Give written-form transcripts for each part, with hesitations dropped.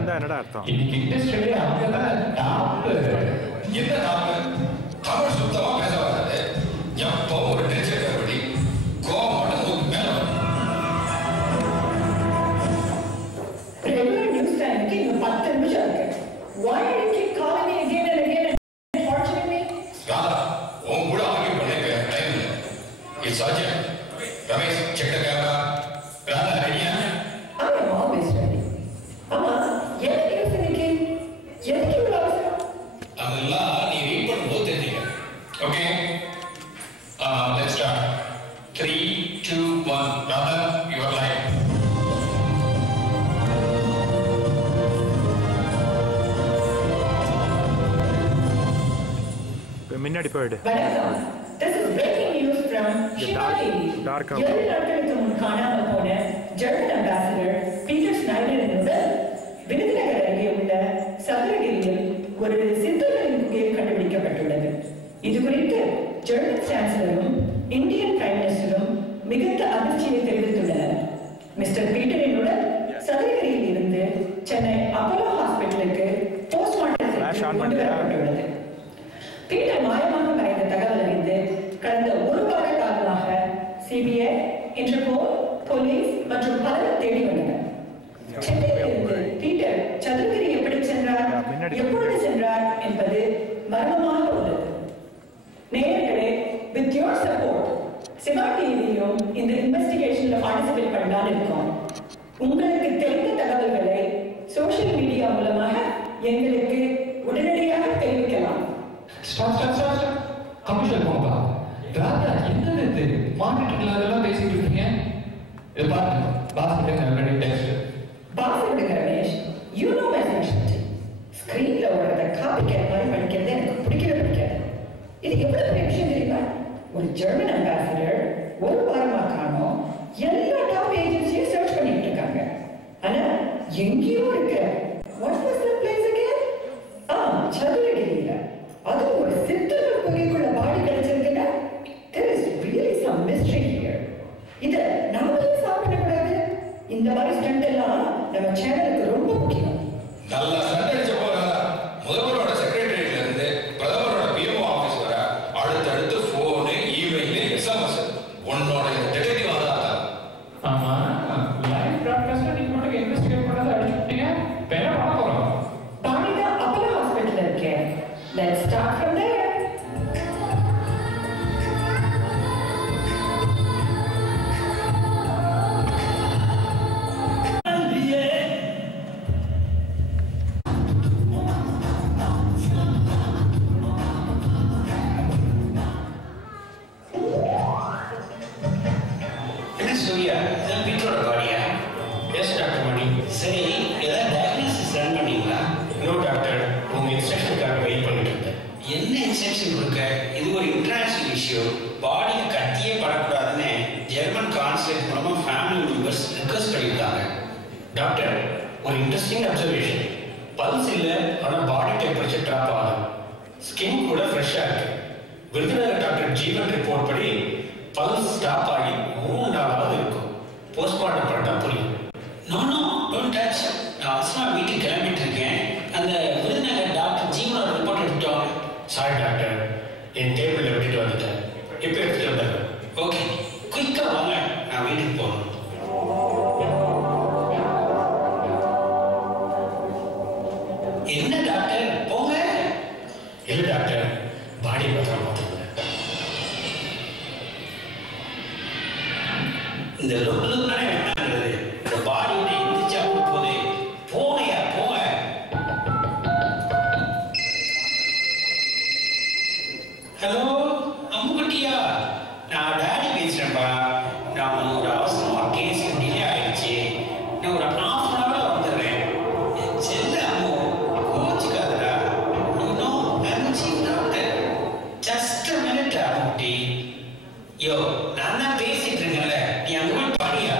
இருந்தா என்னடா அர்த்தம்? இண்டஸ்ட்ரியிலே அங்கதான் டாப். என்ன டாப்? தமிழ் சுத்தமா பேச வராது. எப்போ ஒரு டென்ஷன் ஏற்படி கோவம் மட்டும் மூக்கு மேல வரும். ரெகுலர் நியூஸ் டைமுக்கு இன்னும் 10 நிமிஷம் இருக்கு. Why do you keep calling me again and again and torturing me? Radha, உன் கூட ஆர்கியூ பண்ண டைம் இல்லை. It's urgent. Ramesh, check the camera. Radha, ரெடியா? I am always ready. ஆமா, என்ன நியூஸ் இன்னைக்கு? எதுக்கு இவ்வளவு அவசரம்? அதெல்லாம் நீ ரீட் பண்ணும்போது தெரிஞ்சுக்க. Okay, let's start. 3, 2, 1. Radha, your line. முன்னாடி போயிடு. வணக்கம். This is breaking news from Shivali. 7 நாட்களுக்கு முன் காணாமல் போன ஜெர்மன் அம்பாசிடர் பீட்டர் ஸ்னைடரினுடன் விருதுநகர் அருகே உள்ள சதுரகிரியில் ஒரு சித்தர்களின் குகை கண்டுபிடிக்கப்பட்டுள்ளது. இது குறித்து ஜெர்மன் சான்சலரும் இந்தியன் பிரைம் மினிஸ்டரும் மிகுந்த அதிர்ச்சியை தெரிவித்துள்ளனர். மிஸ்டர் பீட்டரினுடன் சதுரகிரியில் இருந்து சென்னை அப்போலோ ஹாஸ்பிட்டலுக்கு போஸ்ட்மார்ட்டம் கொண்டு வரப்பட்டுள்ளது. பீட்டர் மாயமாக மறைந்த தகவல் அறிந்து கடந்த 1 வார காலமாக சிபிஐ, இன்டர்போல், போலீஸ் மற்றும் பலரும் தேடி வந்தனர். சென்னையிலிருந்து பீட்டர் சதுரகிரி எப்படி சென்றார், எப்பொழுது சென்றார் என்பது மர்மமாக உள்ளது. நேயர்களே, வித் யோர் சப்போர்ட் சிவா டிவியும் இந்த இன்வெஸ்டிகேஷன்ல பார்ட்டிசிபேட் பண்ணலாம்னு இருக்கோம். உங்களுக்கு தெரிந்த தகவல்களை சோஷியல் மீடியா மூலமாக எங்களுக்கு உடனடியாக தெரிவிக்கலாம். ஸ்டாப். கமிஷன் போங்கப்பா. ராதா, என்னது இது? மார்க்கெட்டிங்ல அதெல்லாம் பேசிட்டு இருக்கீங்க. இது பாருங்க, பாஸ் கிட்ட ஆல்ரெடி டெக்ஸ்ட். பாஸ் விடுங்க Ramesh. You know my speciality. ஸ்கிரீன்ல ஓடுறத காப்பி கேட் மாதிரி படிக்கிறது எனக்கு பிடிக்காது. இது எவ்வளவு பெரிய விஷயம் தெரியுமா? ஒரு ஜெர்மன் அம்பாசிடர் 1 வாரமா காணோம். எல்லா டாப் ஏஜென்சியும் சர்ச் பண்ணிட்டு இருக்காங்க. ஆனா எங்கேயோ இருக்கு. What was the place again? சதுரகிரியில. அது ஒரு சித்தர்கள் குகைக்குள்ள பாடி கிடைச்சிருக்குன்னா there is really some mystery here. இத நாமளே சாப்பிடக்கூடாது. இந்த மாதிரி ஸ்டண்ட் எல்லாம் நம்ம சேனலுக்கு ரொம்ப முக்கியம். நல்ல ஸ்டண்ட் அடிச்ச போறாங்க. முதல்வரோட செக்ரட்டரியேட்ல இருந்து பிரதமரோட பிஎம்ஓ ஆபீஸ் வர அடுத்தடுத்து போன், இமெயில், எஸ்எம்எஸ். உன்னோட டிடெக்டிவ் ஆதான். ஆமா, லைவ் பிராட்காஸ்ட்ல நீங்க மட்டும் இன்வெஸ்டிகேட் பண்ணாத அடிச்சிட்டீங்க. பேர பண்ண போறோம். பாடினா அப்போலோ ஹாஸ்பிட்டல்ல இருக்கேன். Let's start from there. என்ன சூர்யா, இதான் பீட்டரோட பாடியா? எஸ் டாக்டர் மணி. சரி, ஏதாவது டயக்னோசிஸ் ரன் பண்ணீங்களா? நோ டாக்டர், உங்க இன்ஸ்ட்ரக்ஷனுக்காக வெயிட் பண்ணிட்டு இருந்தேன். என்ன இன்ஸ்ட்ரக்ஷன் கொடுக்க? இது ஒரு இன்டர்நேஷனல் இஷ்யூ. பாடியை கத்தியே படக்கூடாதுன்னு ஜெர்மன் கான்சுலேட் மூலமா ஃபேமிலி மெம்பர்ஸ் ரிக்வஸ்ட் பண்ணியிருக்காங்க. டாக்டர், ஒரு இன்ட்ரெஸ்டிங் அப்சர்வேஷன். பல்ஸ் இல்லை, ஆனால் பாடி டெம்பரேச்சர் ட்ராப் ஆகும். ஸ்கின் கூட ஃப்ரெஷ்ஷாக இருக்கு. விருதுநகர் டாக்டர் ஜீவன் ரிப்போர்ட் படி பல்ஸ் ஸ்டாப் ஆகி 3 நாளாவது இருக்கும். போஸ்ட்மார்ட்டம் பண்ணா புரியும். Don't touch. நான் அவசரமா வீட்டுக்கு கிளம்பிட்டு இருக்கேன். அந்த விருதுநகர் டாக்டர் ஜீவனோட ரிப்போர்ட் எடுத்துட்டோம். சாரி டாக்டர், என் டேபிள்ல விட்டுட்டு வந்துட்டேன். இப்போ எடுத்துட்டு வந்துடுறேன். ஓகே, குயிக்கா வாங்க, நான் வீட்டுக்கு போகணும். என்ன டாக்டர், போங்க. இல்லை டாக்டர், பாடி பத்திரம் பார்த்துக்கோங்க. இந்த லுக் தானே வேண்டாங்கிறது. இந்த பாடியோட எந்திரிச்சா போகுது. போங்கயா, போங்க. ஹலோ அம்முக்குட்டியா, நான் டாடி பேசுறேன்ப்பா. நான் ஒரு அவசரமா கேஸ் டிலே ஆயிடுச்சு. நான் ஒரு half an hour வந்துடுறேன். செல்ல அம்மு, கோச்சுக்காதடா. No, I'm the chief doctor. Just a minute, அம்முக்குட்டி. யோ, நான் தான் பேசிட்டு இருக்கேன்ல, நீ அங்க போய் பாடியா.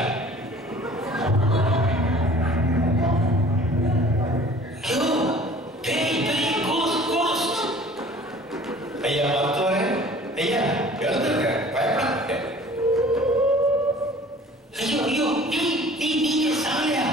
யோ, பேய் பேய், கோஸ்ட். ஐயா மருத்துவரே, ஐயா எழுதுங்க, பயப்படாதீங்க. ஐயோ, நீங்க சாலையா?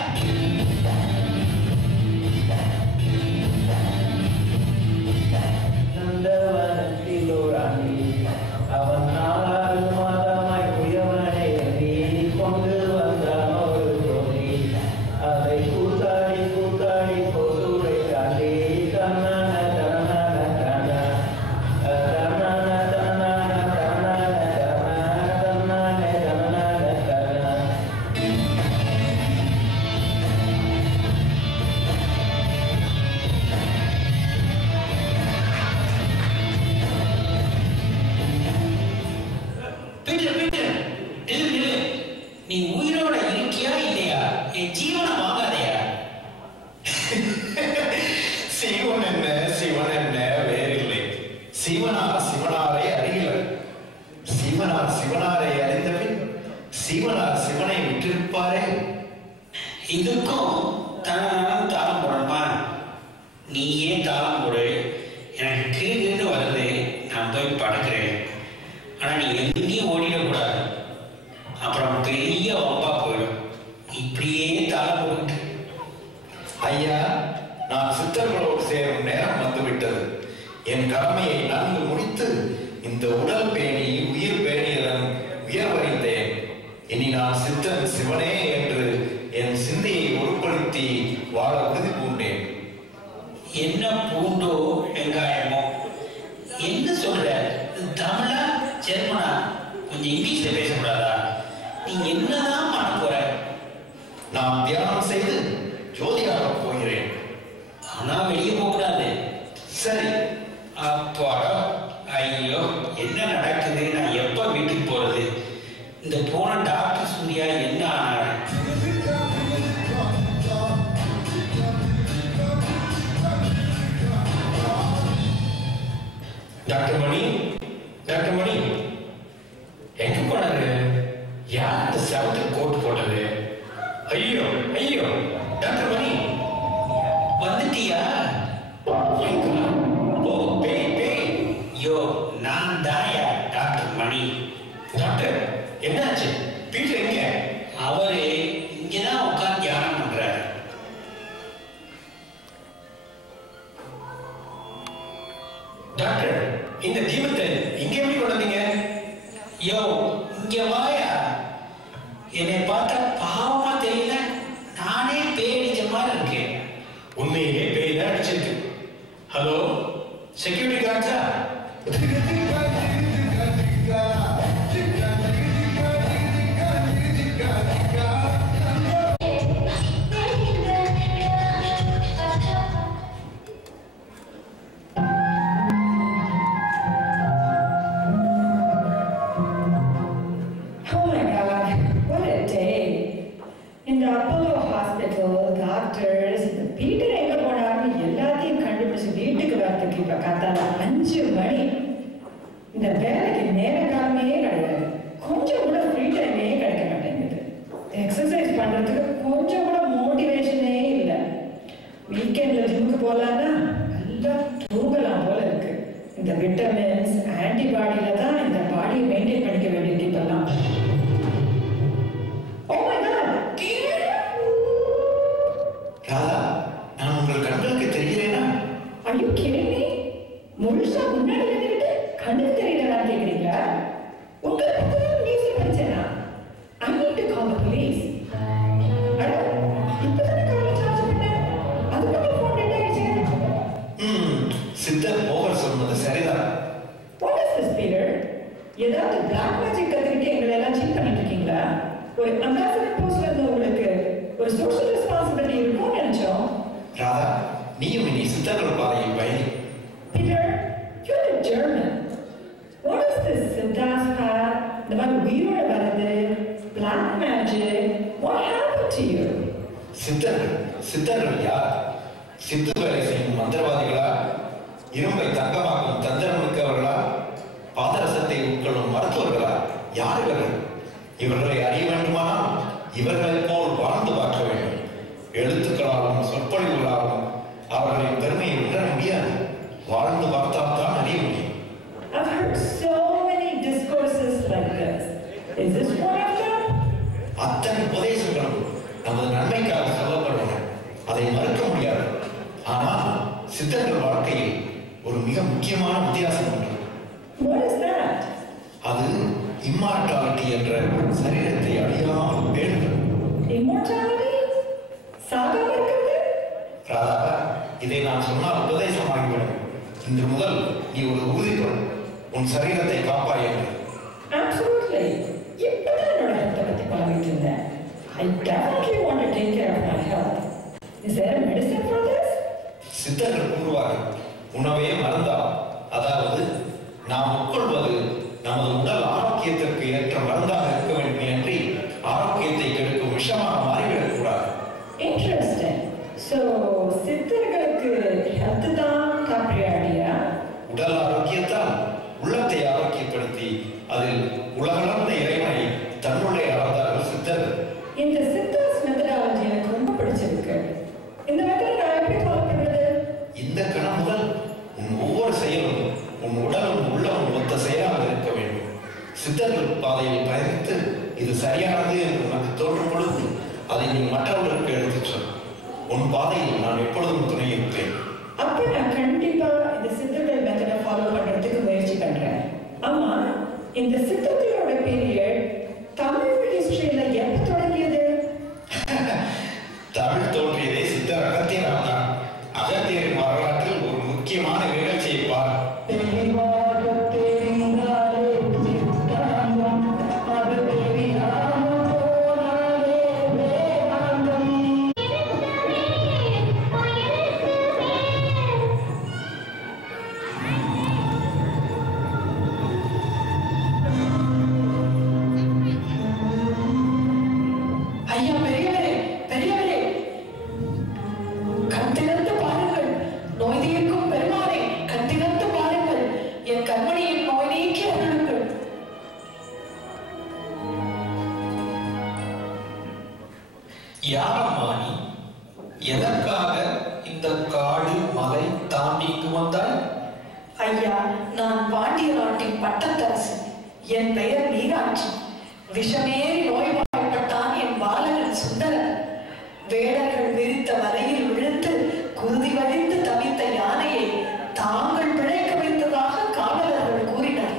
நீ உயிரோட இருக்கியா இல்லையா? என் ஜீவனை வாங்காதையா? சிவன் என்ன வேறில்லை. சிவனாரை அறியல. சிவனாரை அறிந்தபின் சிவனை விட்டிருப்பாரே. இதுக்கும் தாளம் போடணுமா? நீ ஏன் தாளம் போடு? எனக்கு கிருகிருந்து வருது, நான் போய் படுக்கிறேன். ஆனா நீ எங்கேயும் ஓடிடக்கூடாது, அப்புறம் பெரிய வம்பா போயிடும். இப்படியே தாளம் போட்டு. ஐயா, நான் சித்தர்களோடு சேரும் நேரம் வந்துவிட்டது. என் கடமையை நன்கு முடித்து இந்த உடல் பேணி உயிர் பேணியதன் உயர்வறிந்தேன். இனி நான் சித்தன் சிவனே என்று என் சிந்தையை உருப்படுத்தி வாழ உறுதி பூண்டேன். என்ன பூண்டோ வெங்காயமோ? என்ன சொல்ற? தமிழா ஜெர்மனா? கொஞ்சம் இங்கிலீஷ்ல பேசக்கூடாதா? நீ என்னதான் பண்ண போற? நான் தியானம் செய்து ஜோதியாக போகிறேன். ஆனா வெளியே போகக்கூடாது. சரி. அப்பாடா, ஐயோ, என்ன நடக்குது? நான் எப்ப வீட்டுக்கு போறது? இந்த போன டாக்டர் சூர்யா என்ன ஆனாரு? டாக்டர் மணி எங்க போனாரு? யார் அந்த செவத்து கோட் போட்டது? ஐயோ டாக்டர் மணி வந்துட்டியா? ஓ பேய். யோ, நான் தாயா டாக்டர் மணி. டாக்டர் என்னாச்சு? பீட்டர் எங்க? அவரு இங்கதான் உட்கார்ந்து தியானம் பண்றாரு. டாக்டர், இந்த தீபத்தை இங்க எப்படி கொண்டு வந்தீங்க? யோ, இங்க வாயா. என்னை பார்த்தா பாவமா தெரியல? நானே பேடிச்ச மாதிரி இருக்கேன். உண்மையிலே பேய் தான் அடிச்சிருக்கு. ஹலோ, செக்யூரிட்டி கார்ட்ஸா? இந்த வேலைக்கு நேர காலமே கிடையாது. கொஞ்சம் கூட ஃப்ரீ டைமே கிடைக்க மாட்டேங்குது. எக்ஸசைஸ் பண்றதுக்கு கொஞ்சம் கூட மோட்டிவேஷனே இல்லை. வீக்கெண்ட்ல ஜிம்முக்கு போகலான்னா நல்லா தூங்கலாம் போல இருக்கு. இந்த விட்டமின்ஸ் ஆன்டிபாடியில தான் இந்த பாடியை மெயின்டைன் பண்ணிக்க வேண்டியிருக்கு இப்பெல்லாம். ராதா, நான் உங்கள் கண்களுக்கு தெரிகிறேனா? Are you kidding me? முழுசா முன்னாடி வந்துட்டு கண்ணுக்கு தெரியலனா கேக்குறீங்களா? உங்களுக்கு பத்தி நியூஸ்ல படிச்சேனா? I need to call the police. அட, இப்பதானே காலை சார்ஜ் பண்ணேன். அதுக்கு ஃபோன் டெட் ஆயிடுச்சு. சித்தர் மோகன் சொன்னது சரிதான். What is this, Peter? ஏதாவது பிளாக் மேஜிக் கத்துக்கிட்டு எங்களை எல்லாம் சீட் பண்ணிட்டு இருக்கீங்களா? ஒரு அம்பாசிடர் போஸ்ட்ல இருந்த உங்களுக்கு ஒரு சோஷியல் ரெஸ்பான்சிபிலிட்டி இருக்கும்னு நினைச்சோம். ராதா, நீயும் இனி சித்தர்கள் பாதையில் பயணி. Peter, you're a German. What is this Siddha's path? The one weird about it, black magic. What happened to you? சித்தர்கள் யார்? சித்து வேலை செய்யும் மந்திரவாதிகளா? இரும்பை தங்கமாக்கும் தந்திரம் மிக்கவர்களா? பாதரசத்தை உட்கொள்ளும் மருத்துவர்களா? யார் இவர்கள்? இவர்களை அறிய வேண்டுமானால் இவர்களை போல் வாழ்ந்து பார்க்க வேண்டும். எழுத்துக்களாலும் சொற்பொழிவுகளாலும் அவர்களின் பெருமையை உணர முடியாது. வாழ்ந்து பார்த்தால் தான் அறிய முடியும். I've heard so many discourses like this. Is this one of them? அத்தனை உபதேசங்களும் நமது நன்மைக்காக சொல்லப்படுகின்றன. அதை மறுக்க முடியாது. ஆனால் சித்தர்கள் வாழ்க்கையில் ஒரு மிக முக்கியமான வித்தியாசம் உண்டு. What is that? அது இம்மார்டாலிட்டி என்ற சரீரத்தை அழியாமல் பேணுதல். Immortality? சாகாம இருக்கிறது? ராதா, இதை நான் சொன்னால் உபதேசமாகிவிடும். இன்று முதல் நீ ஒரு உறுதிப்படும். உன் சரீரத்தை காப்பாய் என்று. Absolutely. இப்பதான் என்னோட ஹெல்த்தை பத்தி பழகிட்டு இருந்தேன். I definitely want to take care of my health. Is there a medicine for this? சித்தர்கள் கூறுவார்கள், உணவே மருந்தா. அதாவது நாம் உட்கொள்வது நமது உடல் ஆரோக்கியத்திற்கு ஏற்ற மருந்தாக இருக்க வேண்டும் என்று ஆரோக்கியத்தை அதில் உலகளந்த இறைவனை தன்னுள்ளே அளந்தார்கள் சித்தர்கள். இந்த சித்தர்ஸ் மெத்தடாலஜி எனக்கு ரொம்ப பிடிச்சிருக்கு. இந்த மெத்தட் நான் எப்படி ஃபாலோ பண்றது? இந்த கணம் முதல் உன் ஒவ்வொரு செயலும் உன் உடலும் உள்ளமும் ஒத்த செயலாக இருக்க வேண்டும். சித்தர்கள் பாதையில் பயணித்து இது சரியானது என்று உனக்கு தோன்றும் பொழுது அதை நீ மற்றவர்களுக்கு எடுத்துச் சொல். உன் பாதையில் நான் எப்பொழுதும் துணை இருப்பேன். அப்ப நான் கண்டிப்பா இந்த சித்தர்கள் மெத்தடை ஃபாலோ பண்றதுக்கு முயற்சி பண்றேன். ஆமா, இந்த சித்தர்களோட பீரியட் தமிழ் ஹிஸ்டரியில எப்ப தொடங்கியது? தமிழ் தோன்றியதே சித்தர் அகத்தியரால் தான். அகத்தியரின் வரலாற்றில் ஒரு முக்கியமான நிகழ்ச்சியை பார். யாரம்மானி, எதற்காக இந்த காடு மலை தாண்டி இங்கு வந்தாய்? ஐயா, நான் பாண்டிய நாட்டின் பட்டத்தரசு. என் பெயர் மீனாட்சி. விஷமேறி நோய்வாய்ப்பட்டான் என் பாலகன் சுந்தரன். வேடர்கள் விரித்த வரையில் விழுந்து குருதி வழிந்து தவித்த யானையை தாங்கள் பிழைக்க வைத்ததாக காவலர்கள் கூறினர்.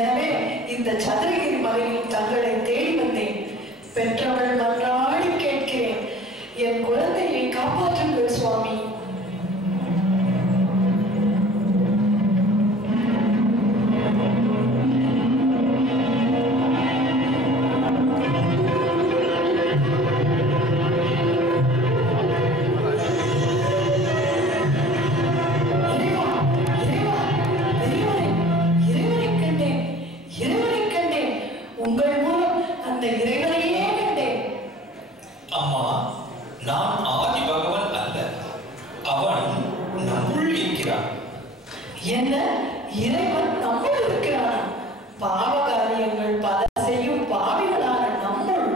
எனவே இந்த சதுரகிரி மலையில் தங்களை தேடி வந்தேன். பெற்றவள் மன்றாடி கேட்கிறேன், என் குழந்தையை காப்பாற்றுங்கள் சுவாமி. என்ன, இறைவன் நம்முள் இருக்கிறான்? பாவகாரியங்கள் பல செய்யும் பாவிகளான நம்முள்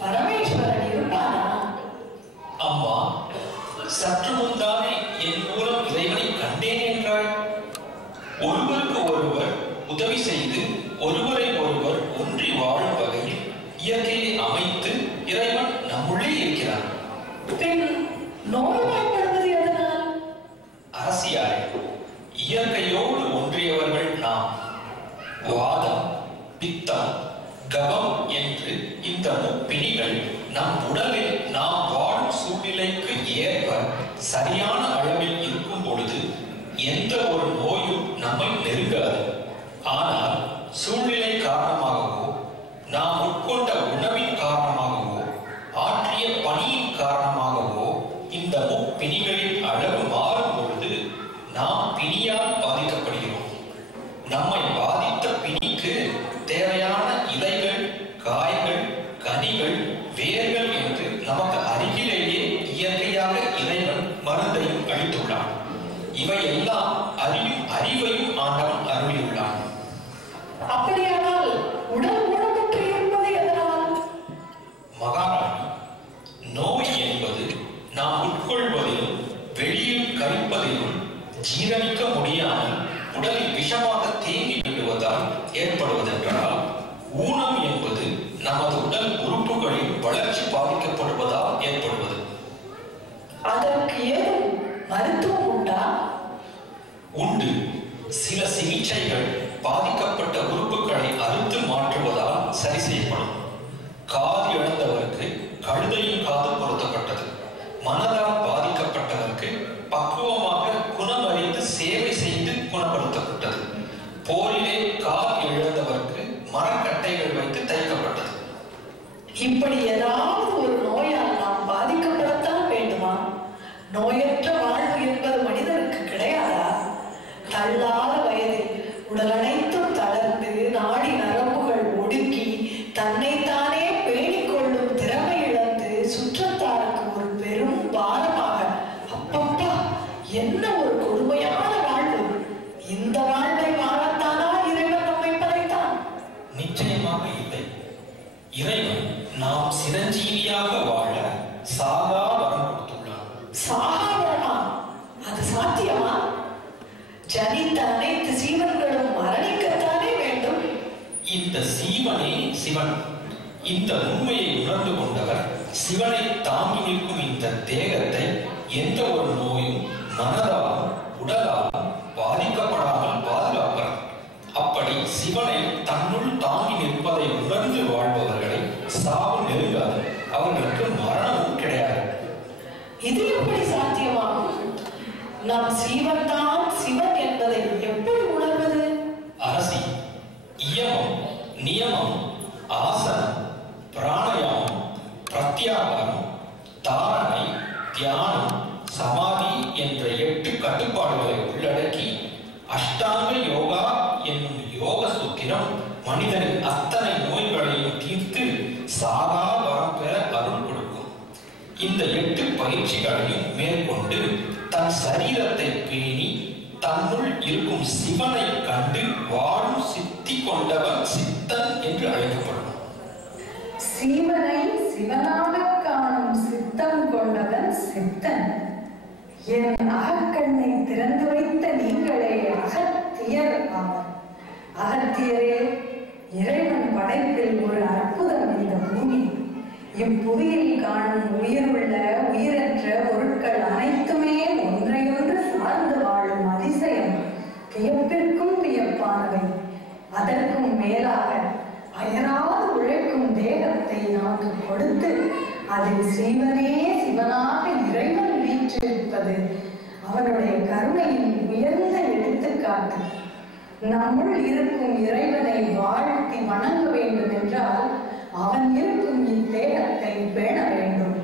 பரமேஸ்வரன் இருப்பானா? அம்மா, சற்று முன்தானே என் மூலம் இறைவனை கண்டேன் என்றாய். ஒருவருக்கு ஒருவர் உதவி செய்து ஒருவரை ஒருவர் ஒன்றி வாழும் வகையில் இயற்கையை அமைத்து இறைவன் நம்முள்ளே இருக்கிறான். பின் நோய்வாய்ப்படுவது எதனால்? அரசியாரே, இயற்கையோடு ஒன்றியவர்கள் நாம். வாதம், பித்தம், கபம் என்று இந்த முப்பிணிகள் நம் உடலில் நாம் வாழும் சூழ்நிலைக்கு ஏற்ப சரியான அளவில் இருக்கும் பொழுது எந்த ஒரு நோயும் நம்மை நெருங்காது. ஆனால் சூழ்நிலை காரணமாகவோ, நாம் உட்கொண்ட உணவின் காரணமாகவோ, ஆற்றிய பணியின் காரணமாகவோ இந்த முப்பிணிகளின் அளவு மாறும் பொழுது நாம் பிணியால் பாதிக்கப்படுகிறோம். நம்மை பாதித்த பிணிக்கு தேவையான இலைகள், காய்கள், கனிகள், வேர்கள் என்று நமக்கு அருகிலேயே இயற்கையாக இறைவன் மருந்தையும் அளித்துள்ளான். இவையெல்லாம் அறிவையும் ஆண்டவன் அருளியுள்ளான். அப்படியானால் உடல் ஊனமுற்று இருப்பது எதனால்? மகாராணி, நோய் என்பது நாம் உட்கொள்வதிலும் வெளியில் கழிப்பதிலும் ஜீரணிக்க முடியாமல் உடலில் விஷமாக தேங்கி விடுவதால் ஏற்படுவதென்றால், ஊனம் என்பது நமது உடல் உறுப்புகளின் வளர்ச்சி பாதிக்கப்படுவதால் ஏற்படுவது. அதற்கு ஏதும் மருத்துவம் உண்டா? உண்டு. சில சிகிச்சைகள் பாதிக்கப்பட்ட உறுப்புகளை அறுத்து மாற்றுவதால் சரி செய்யப்படும். காது இழந்தவருக்கு கழுதையின் காது பொருத்தப்பட்டது. மனதால் பாதிக்கப்பட்டவருக்கு பக்குவமாக குணமறிந்து சேவை செய்து குணப்படுத்தப்பட்டது. போரிலே கால் இழந்தவருக்கு மரக்கட்டைகள் வைத்து தைக்கப்பட்டது. இப்படி ஏதாவது ஒரு நோயால் நாம் பாதிக்கப்படத்தான் வேண்டுமா? நோயற்ற வாழ்வு என்பது மனிதனுக்கு கிடையாதா? தள்ளாத வயதில் உடல் அனைத்தும் தளர்ந்து நாடி நரம்புகள் ஒடுக்கி தன்னைத்தானே பேணிக் கொள்ளும் திறமை இழந்து சுற்றத்தாருக்கு ஒரு பெரும் பாரமாக, அப்பப்பா என்ன ஒரு கொடுமையான வாழ்வு! இந்த வாழ்வை வாழத்தானா இறைவன் நம்மை படைத்தான்? சிரஞ்சீவியாக வாழ சாகா வரம் கொடுத்துள்ளார். சாகா வரமா? அது சாத்தியமா? ஜனித்த அனைத்து சீவன்களும் மரணிக்கத்தானே வேண்டும். இந்த சீவனே சிவன். இந்த உண்மையை உணர்ந்து கொண்டவர் சிவனை தாங்கி நிற்கும் இந்த தேகத்தை எந்த ஒரு நோயும் மனதாலும் உடலாலும் பாதிக்கப்படாமல் பாதுகாப்பார். அப்படி சிவனை தன்னுள் தாங்கி நிற்பதை உணர்ந்து வாழ்பவர்களை சாவு நெருங்காது, அவர்களுக்கு மரணமும் கிடையாது. இது எப்படி சாத்தியமாகும்? நாம் சீவன் தான் சிவன் என்பதை எப்படி உணர்வது? அரசி, இயமம், நியமம், ஆசனம், பிராணாயாமம், பிரத்யாகாரம், தாரணை, தியானம், சமாதி என்ற 8 கட்டுப்பாடுகளை உள்ளடக்கி அஷ்டாங்க யோகா என்னும் யோக சூத்திரம் மனிதனின் அத்தனை நோய்களையும் தீர்த்து சாகா வரம் பெற அருள் கொடுக்கும். இந்த 8 பயிற்சிகளையும் மேற்கொண்டு தன் சரீரத்தை பேணி தன்னுள் இருக்கும் சிவனை கண்டு வாழும் சித்தி கொண்டவன் சித்தன் என்று அழைக்கப்படுவான். சீவனை சிவனாக காணும் சித்தம் கொண்டவன் சித்தன். என் அகக்கண்ணை திறந்து வைத்த நீங்களே அகத்தியர் ஆவர். அகத்தியரே, இறைவன் படைப்பில் ஒரு அற்புதம் இந்த பூமி. இப்புவியில் காணும் உயிருள்ள உயிரற்ற பொருட்கள் அனைத்துமே ஒன்றையொன்று சார்ந்து வாழும் அதிசயம் வியப்பிற்கும் வியப்பானவை. அதற்கும் மேலாக அயராது உழைக்கும் தேகத்தை நமக்கு கொடுத்து அதில் சீவனே சிவனாக இறைவன் வீற்றிருப்பது அவனுடைய கருணையின் உயர்ந்த எடுத்துக்காட்டு. நம்முள் இருக்கும் இறைவனை வாழ்த்தி வணங்க வேண்டும் என்றால் அவன் இருக்கும் இத்தேகத்தை பேண வேண்டும்.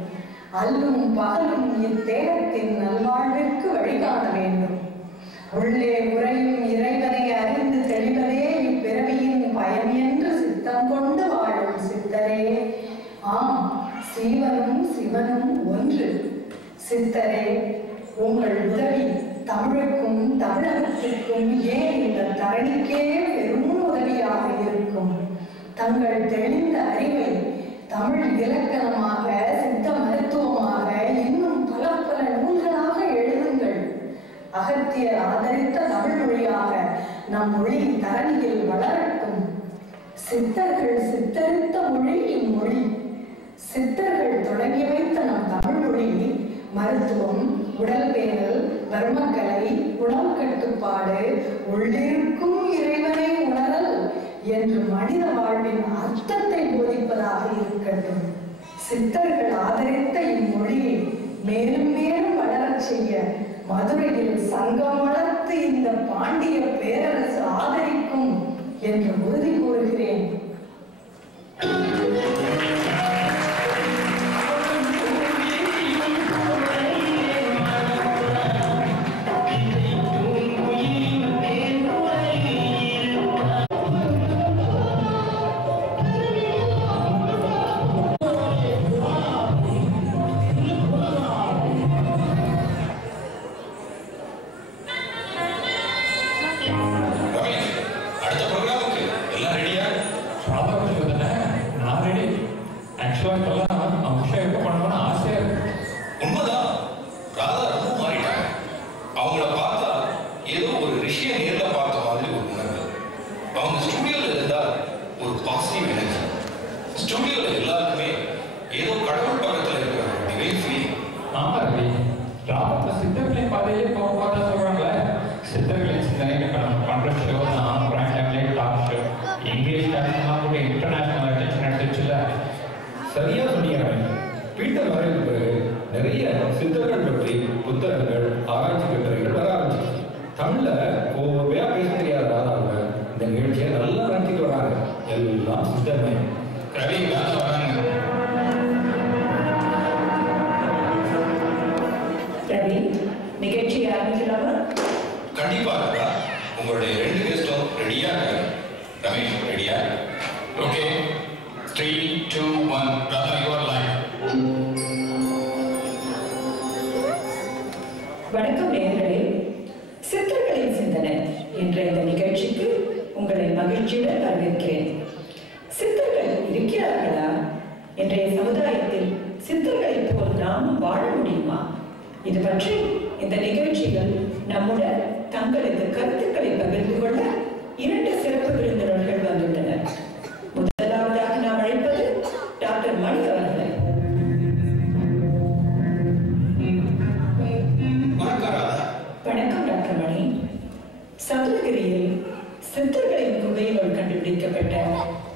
அல்லும் பகலும் இத்தேகத்தின் நல்வாழ்விற்கு வழிகாண வேண்டும். உள்ளே உறையும் இறைவனை அறிந்து தெளிவதே இப்பிறவியின் பயன் என்று சித்தம் கொண்டு வாழும் சித்தரே. ஆம், சீவனும் சிவனும் ஒன்று. சித்தரே, உங்கள் உதவி தமிழுக்கும் தமிழகத்திற்கும் ஏன் இந்த தரணிக்கே பெரும் உதவியாக இருக்கும். தங்கள் தெளிந்த அறிவை தமிழ் இலக்கணமாக, சித்த மருத்துவமாக, இன்னும் பல பல நூல்களாக எழுதுங்கள். அகத்தியர் ஆதரித்த தமிழ் மொழியாக நம் மொழி தரணியில் வளரட்டும். சித்தர்கள் சித்தரித்த மொழி இம்மொழி. சித்தர்கள் தொடங்கி வைத்த நம் தமிழ் மொழி மருத்துவம், உடல் பேணல், வர்மக்கலை, உணவு கட்டுப்பாடு, உள்ளிருக்கும் இறைவனை உணரல் என்று மனித வாழ்வின் அர்த்தத்தை போதிப்பதாக இருக்கட்டும். சித்தர்கள் ஆதரித்த இம்மொழியை மேலும் மேலும் வளரச் செய்ய மதுரையில் சங்கம் வளர்த்து இந்த பாண்டிய பேரரசு ஆதரிக்கும் என்று உறுதி கூறுகிறேன். சரியா சொன்னீங்க. பீட்டர் வரைக்கு பிறகு நிறைய சித்தர்கள் பற்றி புத்தகங்கள், ஆராய்ச்சி கட்டுரைகள் வர ஆரம்பிச்சு. தமிழ்ல கோவையா பேச தெரியாத ராதாவை இந்த நிகழ்ச்சியை நல்லா நடத்திட்டு வராங்க. எல்லாம் சித்தமே. ரவி வராங்க. ரவி, நிகழ்ச்சி ஆரம்பிக்கலாமா? கண்டிப்பா. உங்களுடைய 2 கெஸ்டும் ரெடியா? ரமேஷ் ரெடியா? Okay. 3, 2, 1. Radha, you are live. வணக்கம் நேயர்களே. சித்தர்களின் சிந்தனை என்ற இந்த நிகழ்ச்சிக்கு உங்களை மகிழ்ச்சியுடன் வரவேற்கிறேன். சித்தர்கள் இருக்கிறார்களா என்ற இன்றைய சமுதாயத்தில் சித்தர்களைப் போல் நாமும் வாழ முடியுமா? இது பற்றி இந்த நிகழ்ச்சியில் நம்முடன் தங்களது கருத்துக்களை பகிர்ந்து கொள்ள 2 சிறப்பு விருந்தினர்கள் வந்துள்ளனர். முதலாவதாக நாம் அழைப்பது டாக்டர் மணி அவர்களை. வணக்கம் டாக்டர் மணி. சதுரகிரியில் சித்தர்களின் குகைகள் கண்டுபிடிக்கப்பட்ட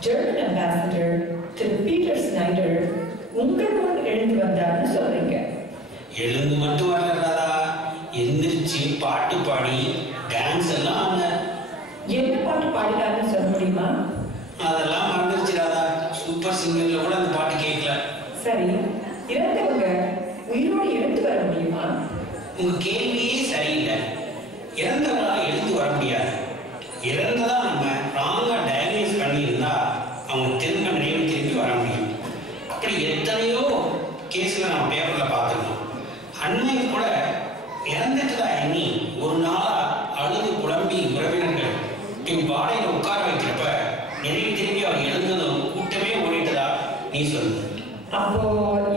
ஜெர்மன் அம்பாசிடர் திரு பீட்டர் ஸ்னைடர் உங்கள் முன் எழுந்து வந்தார்னு சொல்றீங்க. எழுந்து மட்டும் வர்றதா, எந்திரிச்சு பாட்டு பாடி டான்ஸ் எல்லாம் ஆன. என்ன பாட்டு பாடினாருன்னு சொல்ல முடியுமா? அதெல்லாம் மறந்துருச்சுடாதா. சூப்பர் சிங்கர்ல கூட அந்த பாட்டு கேட்கல. சரி, இறந்தவங்க உயிரோடு எழுந்து வர முடியுமா? உங்க கேள்வியே சரியில்லை. இறந்தவங்களா எழுந்து வர முடியாது. இறந்ததா நம்ம ராங்கா டயக்னைஸ் பண்ணியிருந்தா அவங்க திரும்ப நினைவு திரும்பி வர முடியும். அப்படி எத்தனையோ கேஸ்ல நம்ம பேப்பர்ல பார்த்துருக்கோம். அண்மையில் கூட இறந்துட்டுதா எண்ணி ஒரு நாளா அழுது புலம்பி உறவினர்கள் என் பாடையில உட்கார வைக்கிறப்ப நினைவு திரும்பி அவர் எழுந்ததும் கூட்டமே ஓடிட்டதா நீ சொல்லு. அப்போ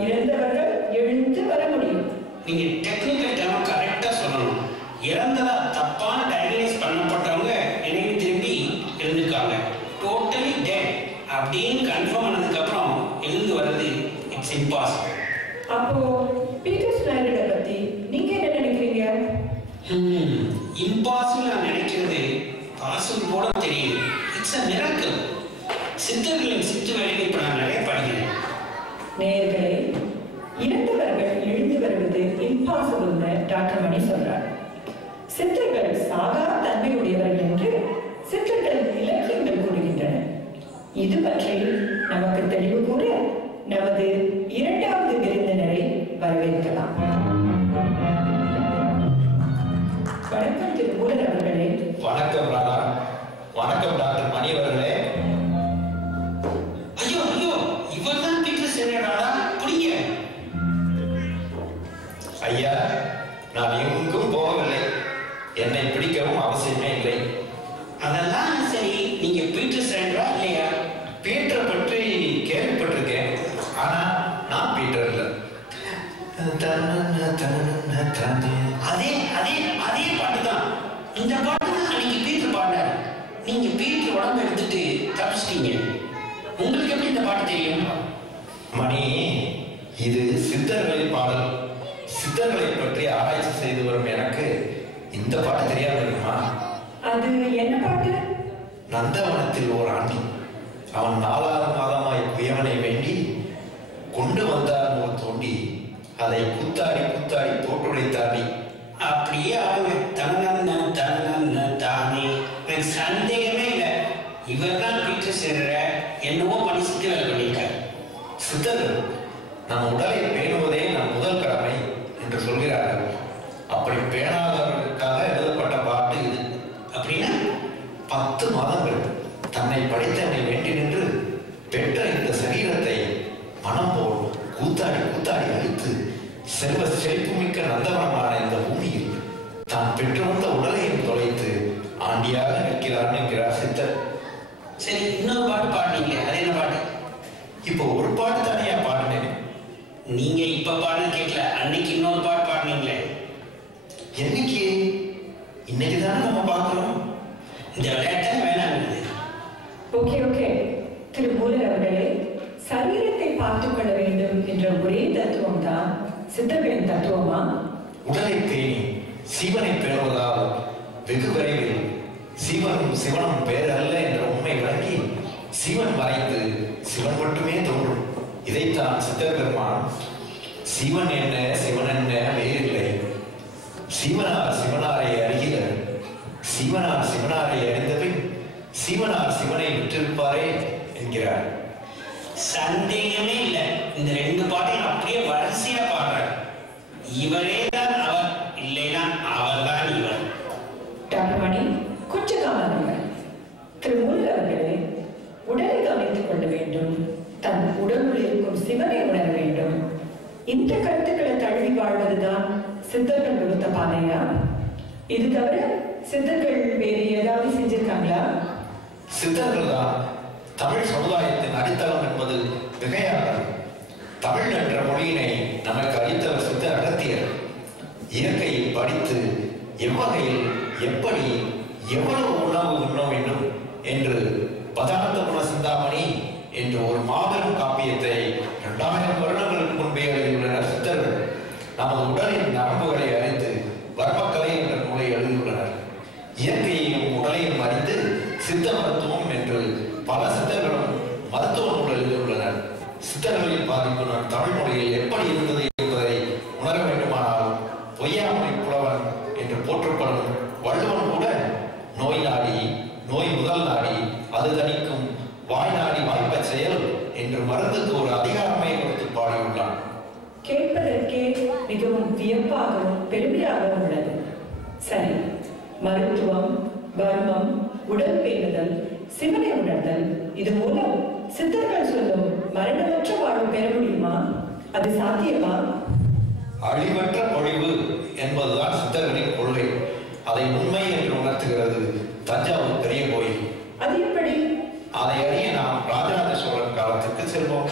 இறந்தவர்கள் எழுந்து வர முடியும். நீங்க டெக்னிக்கல் டேர்ம் கரெக்டா சொல்லணும். இறந்ததா தப்பான டயக்னைஸ் பண்ணப்பட்டவங்க நினைவு திரும்பி எழுந்திருக்காங்க. டோட்டலி டெட் அப்படின்னு கன்ஃபார்ம் பண்ணதுக்கு அப்புறம் எழுந்து வர்றது இட்ஸ் இம்பாசிபிள். அப்போ பீட்டர் ஸ்னைடரை பத்தி நீங்க என்ன நினைக்கிறீங்க? இம்பாசிபிள் நான் நினைக்கிறது பாசிபிள் போல தெரியுது. It's a miracle. சித்தர்களின் சித்து வேலையை இப்ப நான் நிறைய படிக்கிறேன். நேயர்களே, இறந்தவர்கள் எழுந்து வருவது இம்பாசிபிள்னு டாக்டர் மணி சொல்றார். சித்தர்கள் சாகா தன்மையுடையவர்கள் என்று சித்தர்களின் இலக்கியங்கள் கூறுகின்றன. இது பற்றி நமக்கு தெளிவு கூற நமது 2வது விருந்தினரை வரவேற்கலாம். வணக்கம் திரு மூலர் அவர்களே. வணக்கம் ராதா. வணக்கம் டாக்டர் மணி அவர்களே. ஐயோ ஐயோ, இவர் தான் பீட்டர் ஸ்னைடரா? புரியுங்க ஐயா, நான் எங்கும் போகவில்லை. என்னை பிடிக்கவும் அவசியமே இல்லை. அதெல்லாம் சரி, நீங்க பீட்டர் ஸ்னைடரா இல்லையா? பீட்டரை பற்றி கேள்விப்பட்டிருக்கேன், ஆனா நான் பீட்டர் இல்லை. அதே அதே அதே பாட்டு தான். இந்த பாட்டு தான் அன்னைக்கு பீட்டர் பாடினார். நீங்க பீட்டர் உடம்பு எடுத்துட்டு தப்பிச்சிட்டீங்க. உங்களுக்கு எப்படி இந்த பாட்டு தெரியும்? மணி, இது சித்தர்களின் பாடல். சித்தர்களை பற்றி ஆராய்ச்சி செய்து வரும் எனக்கு இந்த பாட்டு தெரியாம இருக்குமா? அது என்ன பாட்டு? நந்தவனத்தில் ஓர் ஆண்டி, அவன் 4வது மாதமாய் குயவனை வேண்டி கொண்டு வந்தார் ஒரு தோண்டி, அதை குத்தாடி குத்தாடி தோற்றுடைத்தாடி. அப்படியே ஆளுங்க தனநன்ன தானே. எனக்கு சந்தேகமே இல்லை, இவர் தான் பீட்டர் ஸ்னைடர என்னவோ பண்ணி சித்து வேலை பண்ணியிருக்காரு. சித்தர்கள் நம் உடலை பேணுவதே நம் முதல் கடமை என்று சொல்கிறார்கள். அப்படி பேணாதவர்களுக்காக எழுதப்பட்ட பாட்டு இது. அப்படின்னா 10 மாதங்கள் தன்னை படைத்தவனை வேண்டி நின்று பெற்ற இந்த சரீரத்தை மனம் போல் கூத்தாடி கூத்தாடி அழித்து செல்வ செழிப்புமிக்க நந்தவனமான இந்த பூமியில் தான் பெற்று வந்த உடலையும் தொலைத்து ஆண்டியாக நிற்கிறார் என்கிறார் சித்தர். சரி, இன்னொரு பாட்டு பாடுனீங்க, அது என்ன பாட்டு? இப்போ ஒரு பாட்டு தானே பாடினேன். நீங்க இப்ப பாடுறது கேட்கல, அன்னைக்கு இன்னொரு பாட்டு பாடுனீங்களே. என்னைக்கு? இன்னைக்கு தானே நம்ம பார்க்கிறோம். இந்த விளையாட்டு வேணாம். ஓகே திரு மூலர் அவர்களே, சரீரத்தை பார்த்துக் கொள்ள வேண்டும் என்ற ஒரே தத்துவம் தான் சித்தர்களின் தத்துவமா? உடலை பேணி சிவனை பேணுவதால் வெகு விரைவில் சிவனும் சிவனும் பேர் அல்ல என்ற உண்மை விளங்கி சிவன் மறைந்து சிவன் மட்டுமே தோன்றும். இதைத்தான் சித்தர் பெருமான் சிவன் என்ன சிவன் என்ன வேறில்லை, சிவனார் சிவனாரை அறிகிற, சிவனார் சிவனாரை அறிந்தபின் சிவனார் சிவனை விற்றிருப்பாரே என்கிறார். சந்தேகமே இல்லை, இந்த 2 பாட்டையும் அப்படியே வரிசையா பாடுறார். இவரே தான் அவர், இல்லைன்னா அவர் தான் இவர். டாக்டர் மணி, கொஞ்சம் கவனிங்க. திரு மூலர் அவர்களே, உடலை கவனித்துக் கொள்ள வேண்டும், தன் உடலுள் இருக்கும் சிவனை உணர வேண்டும். இந்த கருத்துக்களை தழுவி வாழ்வதுதான் சித்தர்கள் கொடுத்த பாதையா? இது தவிர சித்தர்கள் வேறு ஏதாவது செஞ்சிருக்காங்களா? சித்தர்கள் தான் தமிழ் சமுதாயத்தின் அடித்தளம் என்பது மிகையானது. தமிழ் என்ற மொழியினை நமக்கு அளித்தவர் சித்தர் அகத்தியர். இயற்கையை படித்து எவ்வகையில் எப்படி எவ்வளவு உணவு உண்ண வேண்டும் என்று பதார்த்த குண சிந்தாமணி என்று ஒரு மாபெரும் காப்பியத்தை 2000 வருடங்களுக்கு முன்பே எழுதியுள்ளனர் சித்தர்கள். நமது உடலின் நரம்புகளை அறிந்து வர்மக்கலை என்ற நூலை எழுதியுள்ளனர். இயற்கையையும் உடலையும் அறிந்து சித்த மருத்துவம் என்று பல சித்தர்களும் மருத்துவ நூல் எழுதியுள்ளனர். சித்தர்களின் பாதிப்பு நம் தமிழ் மொழியில் எப்படி இருந்தது என்பதை உணர வேண்டுமானால் பொய்யாமொழி புலவன் என்று போற்றப்படும் வள்ளுவன் கூட நோய் நாடி, நோய் முதல் நாடி, அது தணிக்கும் வாய் நாடி வாய்ப்ப செயல் என்று மருந்துக்கு ஒரு அதிகாரமே கொடுத்து பாடியுள்ளான். கேட்பதற்கே மிகவும் வியப்பாகவும் பெருமையாகவும் உள்ளது. சரி, மருத்துவம், வர்மம், உடல் பேணுதல், சிவனை உணர்தல், இது மூலம் சித்தர்கள் சொல்லும் மரணமற்ற வாழ்வு பெற முடியுமா? அது சாத்தியமா? அழிவற்ற பொழிவு என்பதுதான் சித்தர்களின் கொள்கை. அதை உண்மை என்று உணர்த்துகிறது தஞ்சாவூர் பெரிய கோயில். அது எப்படி? அதை அறிய நாம் ராஜராஜ சோழன் காலத்துக்கு செல்வோம்.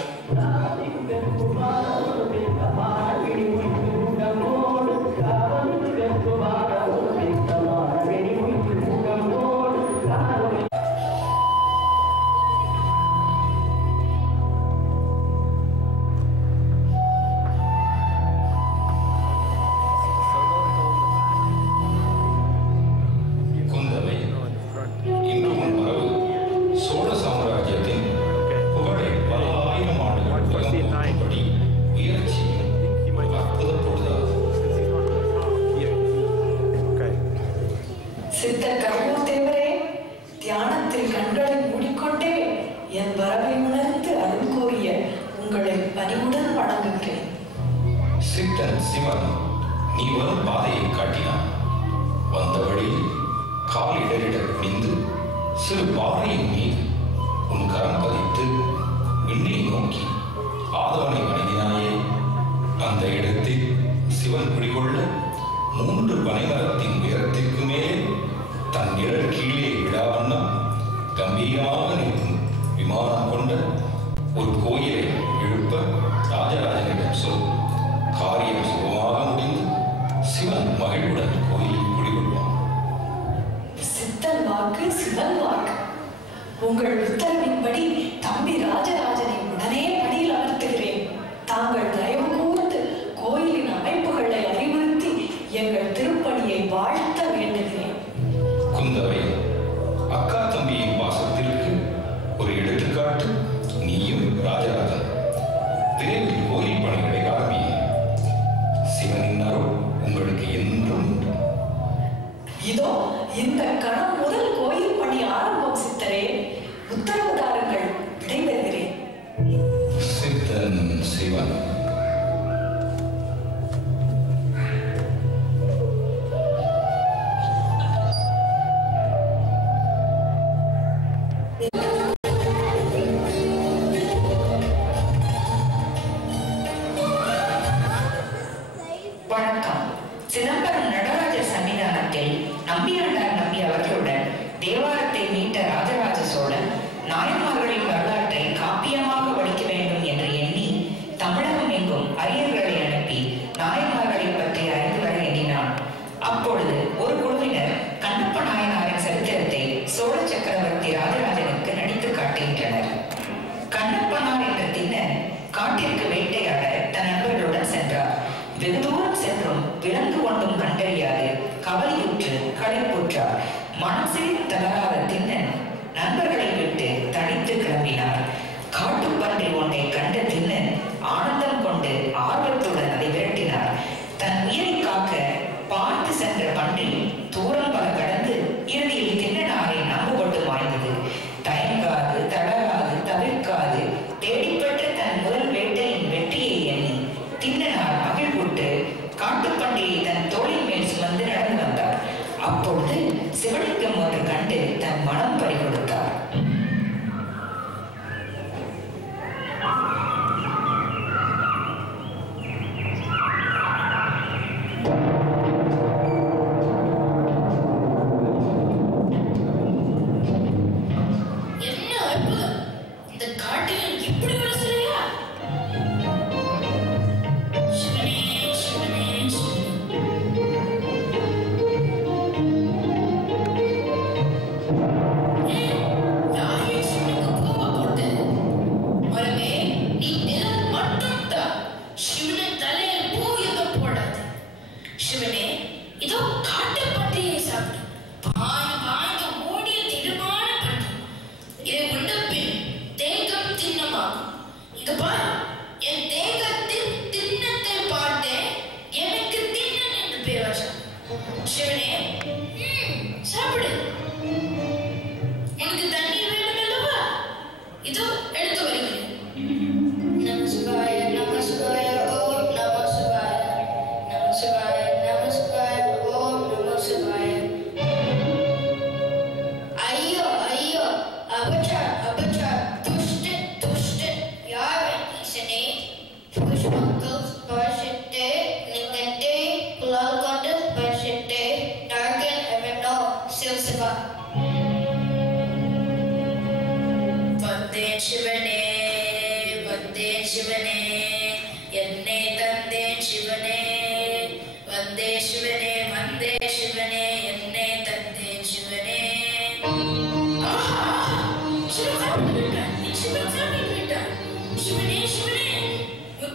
அப்பொழுது சிவலிங்கம் ஒன்று கண்டு தன் மனம் வந்தேன் சிவனே வந்தேன் சிவனே என்னை தந்தேன் சிவனே வந்தே சிவனே வந்தே சிவனே என்னை தந்தேன் சிவனே. சிவனே சிவனே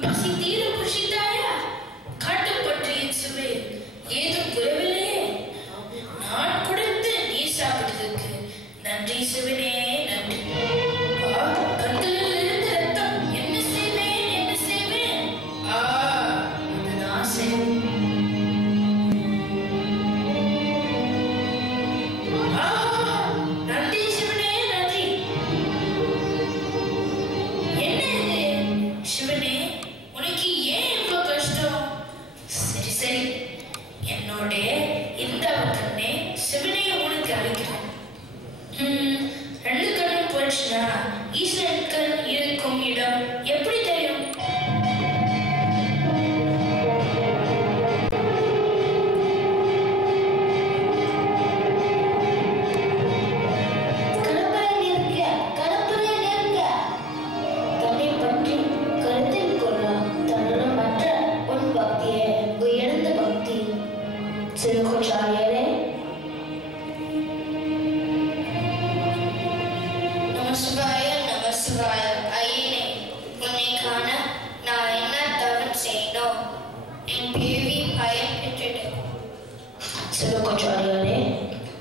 பசி தீர புஷித்தாயா காட்டப்பட்டு என் சுவை ஏதும் குறைவில்லையே. நான் கொடுத்து நீ சாப்பிட்டதுக்கு நன்றி சிவனே நன்றி. கண்களில் இருந்த ரத்தம் என்ன செய்வேன் என்ன செய்வேன். அதுதான் செய்வேன். நன்றி சிவனே நன்றி. என்ன இது சிவனே உனக்கு ஏன் இவ்வளவு கஷ்டம்? சரி சரி என்னோட இந்த கண்ணே சிவனே உனக்கு அழைக்கிறேன். ரெண்டு கண்ணும் போச்சுன்னா ஈஸ்வரன் கண் இருக்கும் இடம் எப்படி தெரியும்?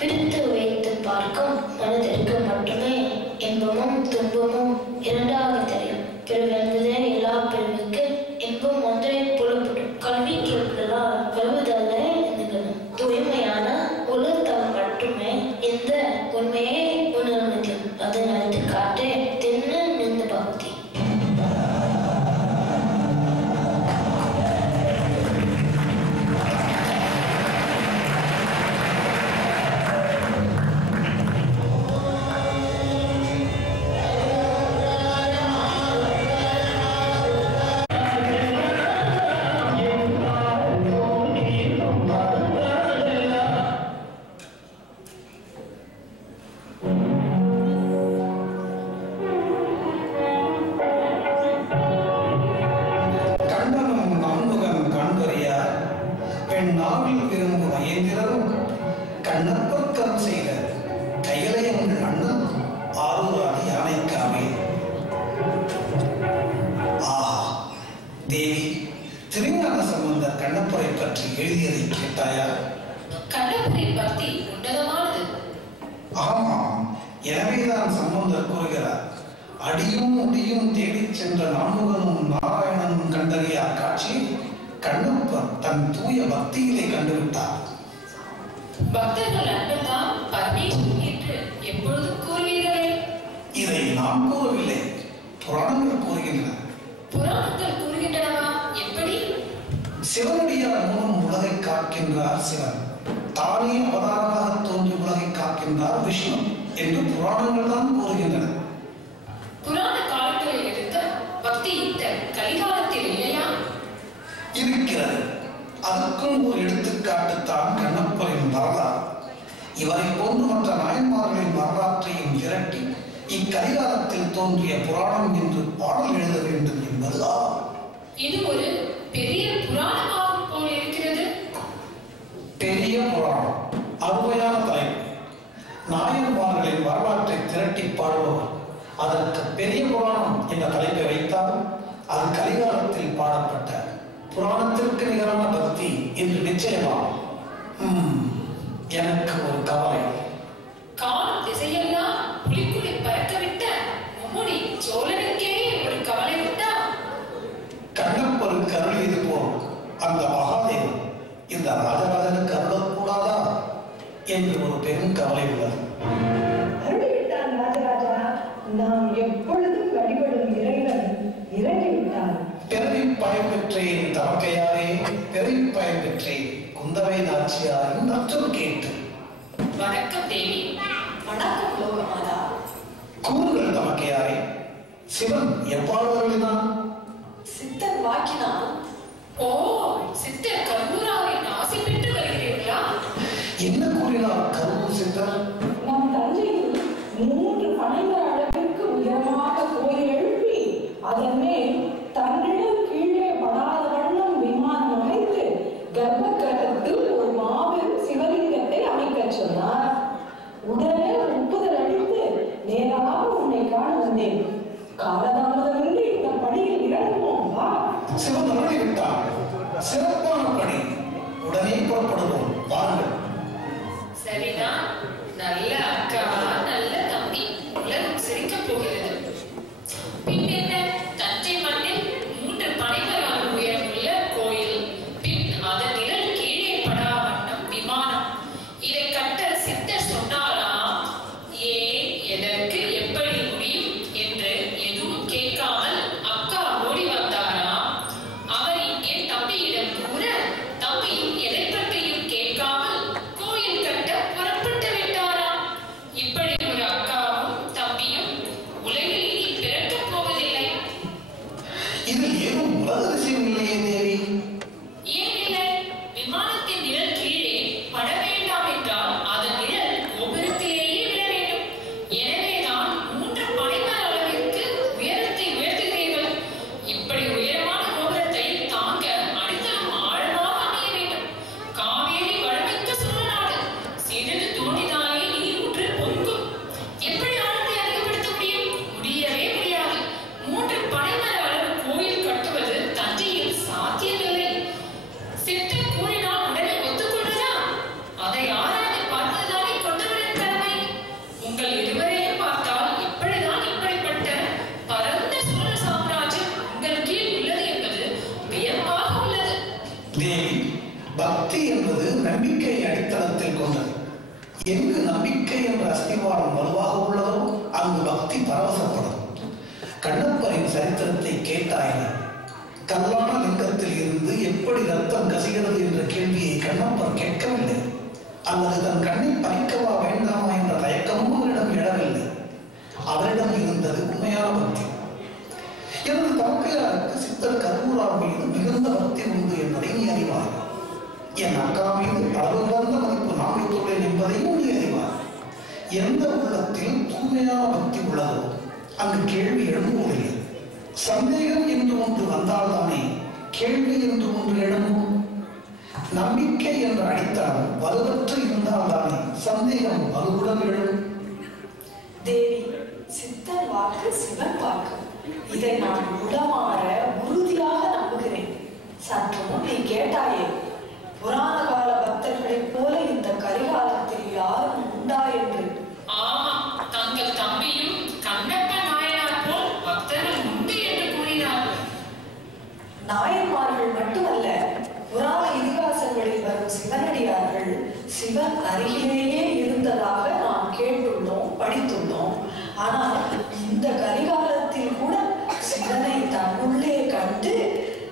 பிரித்து வைத்து பார்க்கும் மனதிற்கு மட்டுமே இன்பமும் துன்பமும் இரண்டாக தெரியும். பிறகு எல்லா பிரிவுக்கு இன்பம் ஒன்றே புலப்படும். கல்வி கேட்கலாம் கல்விதல்ல என்கிறோம். தூய்மையான உலகத்தால் மட்டுமே இந்த உண்மையை உணர முடியும். அதை நடத்தி காட்டே தின்னு நின்று பக்தி. என்ன கூறினார் கருவூர் சித்தர்? நம் தஞ்சையில் 3 பனைமர அளவிற்கு உயரமாக அதன் மேல் தன்னிடம் கீழே படாத வண்ணம் விமானம் அமைத்து கர்ப்ப கிரகத்தில் ஒரு மாபெரும் சிவலிங்கத்தை அமைக்கச் சொன்னார். உடனே ஒப்புதல் அளித்து நேராக உன்னை காண வந்தேன். காலதாமதமின்றி இந்த பணியில் இறங்குவோம் வா. சிவன் அருளி விட்டார். சிறப்பான பணி. உடனே புறப்படுவோம். வாருங்கள். சரிதான். நல்ல அக்கா, நல்ல தம்பி. உலகம் சிரிக்கப் போகிறது. பின்னென்ன, தஞ்சை மண்ணில் 3 பனைமரம் உயரமுள்ள கோயில், பின் அதன் நிழல் கீழே படா வண்ணம் விமானம். இதை கட்ட சித்தர் சொன்னாராம். ஏன், எதற்கு, எப்படி முடியும் என்று எதுவும் கேட்காமல் அக்கா ஓடி வந்தாராம். அவர் இங்கே தம்பியிடம் கூற, தம்பியும் எதை பற்றியும் கேட்காமல் கோயில் கட்ட புறப்பட்டு விட்டாராம். இப்படி ஒரு அக்காவும் தம்பியும் உலகில் இனி பிறக்கப் போவதில்லை. இதில் ஏதும் உலகரசியம் இல்லையே தேவி. ஏன் இல்லை? விமானத்தின் நிழல் கீழே பட வேண்டாம் என்றால் அதன் நிழல் கோபுரத்திலேயே விழ வேண்டும். எனவேதான் 3 பனைமர அளவிற்கு உயரத்தை உயர்த்துகிறீர்கள். இப்படி உயரமான கோபுரத்தை தாங்க அடித்தளம் ஆழமாக அமைய வேண்டும். காவேரி வளமிக்க சூழநாடு. சிறிது தோண்டினாலே நீரூற்று பொங்கும். எப்படி ஆழத்தை அதிகப்படுத்த முடியும்? முடியவே முடியாது. 3 பனைமர அளவு கோயில் கட்டுவது தஞ்சையில் சாத்தியமில்லை. சித்தர் கூறினால் உடனே ஒத்துக்கொள்வதா? அதை ஆராய்ந்து பார்ப்பதுதானே கொண்டவரின் கடமை. உங்கள் இருவரையும் பார்த்தால் எப்படிதான் இப்படிப்பட்ட பரந்த சோழ சாம்ராஜ்யம் உங்கள் கீழ் உள்ளது என்பது வியப்பாக உள்ளது. தேவி, பக்தி என்பது நம்பிக்கை அடித்தளத்தில் கொண்டது. எங்கு நம்பிக்கை என்ற அஸ்திவாரம் வலுவாக உள்ளதோ அங்கு பக்தி பரவசப்படும். கண்ணப்பரின் சரித்திரத்தை கேட்டாயின. கல்லான லிங்கத்தில் இருந்து எப்படி ரத்தம் கசிகிறது என்ற கேள்வியை கண்ணப்பர் கேட்கவில்லை. அல்லது தன் கண்ணை பறிக்கவா வேண்டாமா என்ற தயக்கமும் அவரிடம் எழவில்லை. அவரிடம் இருந்தது உண்மையான பக்தி. எனது தமக்கையாருக்கு சித்தர் கருவூரார் மீது மிகுந்த பக்தி உண்டு என்பதை நீ அறிவார். என் அக்கா மீது அளவுகந்த மதிப்பு நான் வைத்துள்ளேன் என்பதையும் நீ அறிவார். எந்த உள்ளத்தில் தூய்மையான பக்தி உள்ளதோ அங்கு கேள்வி எழும்புவதில்லை. சந்தேகம் என்று ஒன்று வந்தால்தானே கேள்வி என்று ஒன்று எழும்பும். நம்பிக்கை என்ற அடித்தளம் வலுவற்று இருந்தால்தானே சந்தேகம் வலுவுடன் எழும். தேவி, சித்தர் வாக்கு சிவன் வாக்கு. இதை நான் உளமாற உறுதியாக நம்புகிறேன். சற்று முன் நீ கேட்டாயே, புராண கால பக்தர்களைப் போல இந்த கரிகாலத்தில் யாரும் உண்டா என்று. ஆமா, தங்கள் தம்பியும் கண்ணப்ப நாயனார் போல் பக்தர்கள் உண்டு என்று கூறினார். நாயன்மார்கள் மட்டுமல்ல, புராண இதிகாசங்களில் வரும் சிவனடியார்கள் சிவன் அருகிலேயே இருந்ததாக நாம் கேட்டுள்ளோம், படித்துள்ளோம். ஆனால் இந்த கரிகாலத்தில் கூட சிவனை தன்னுள்ளே கண்டு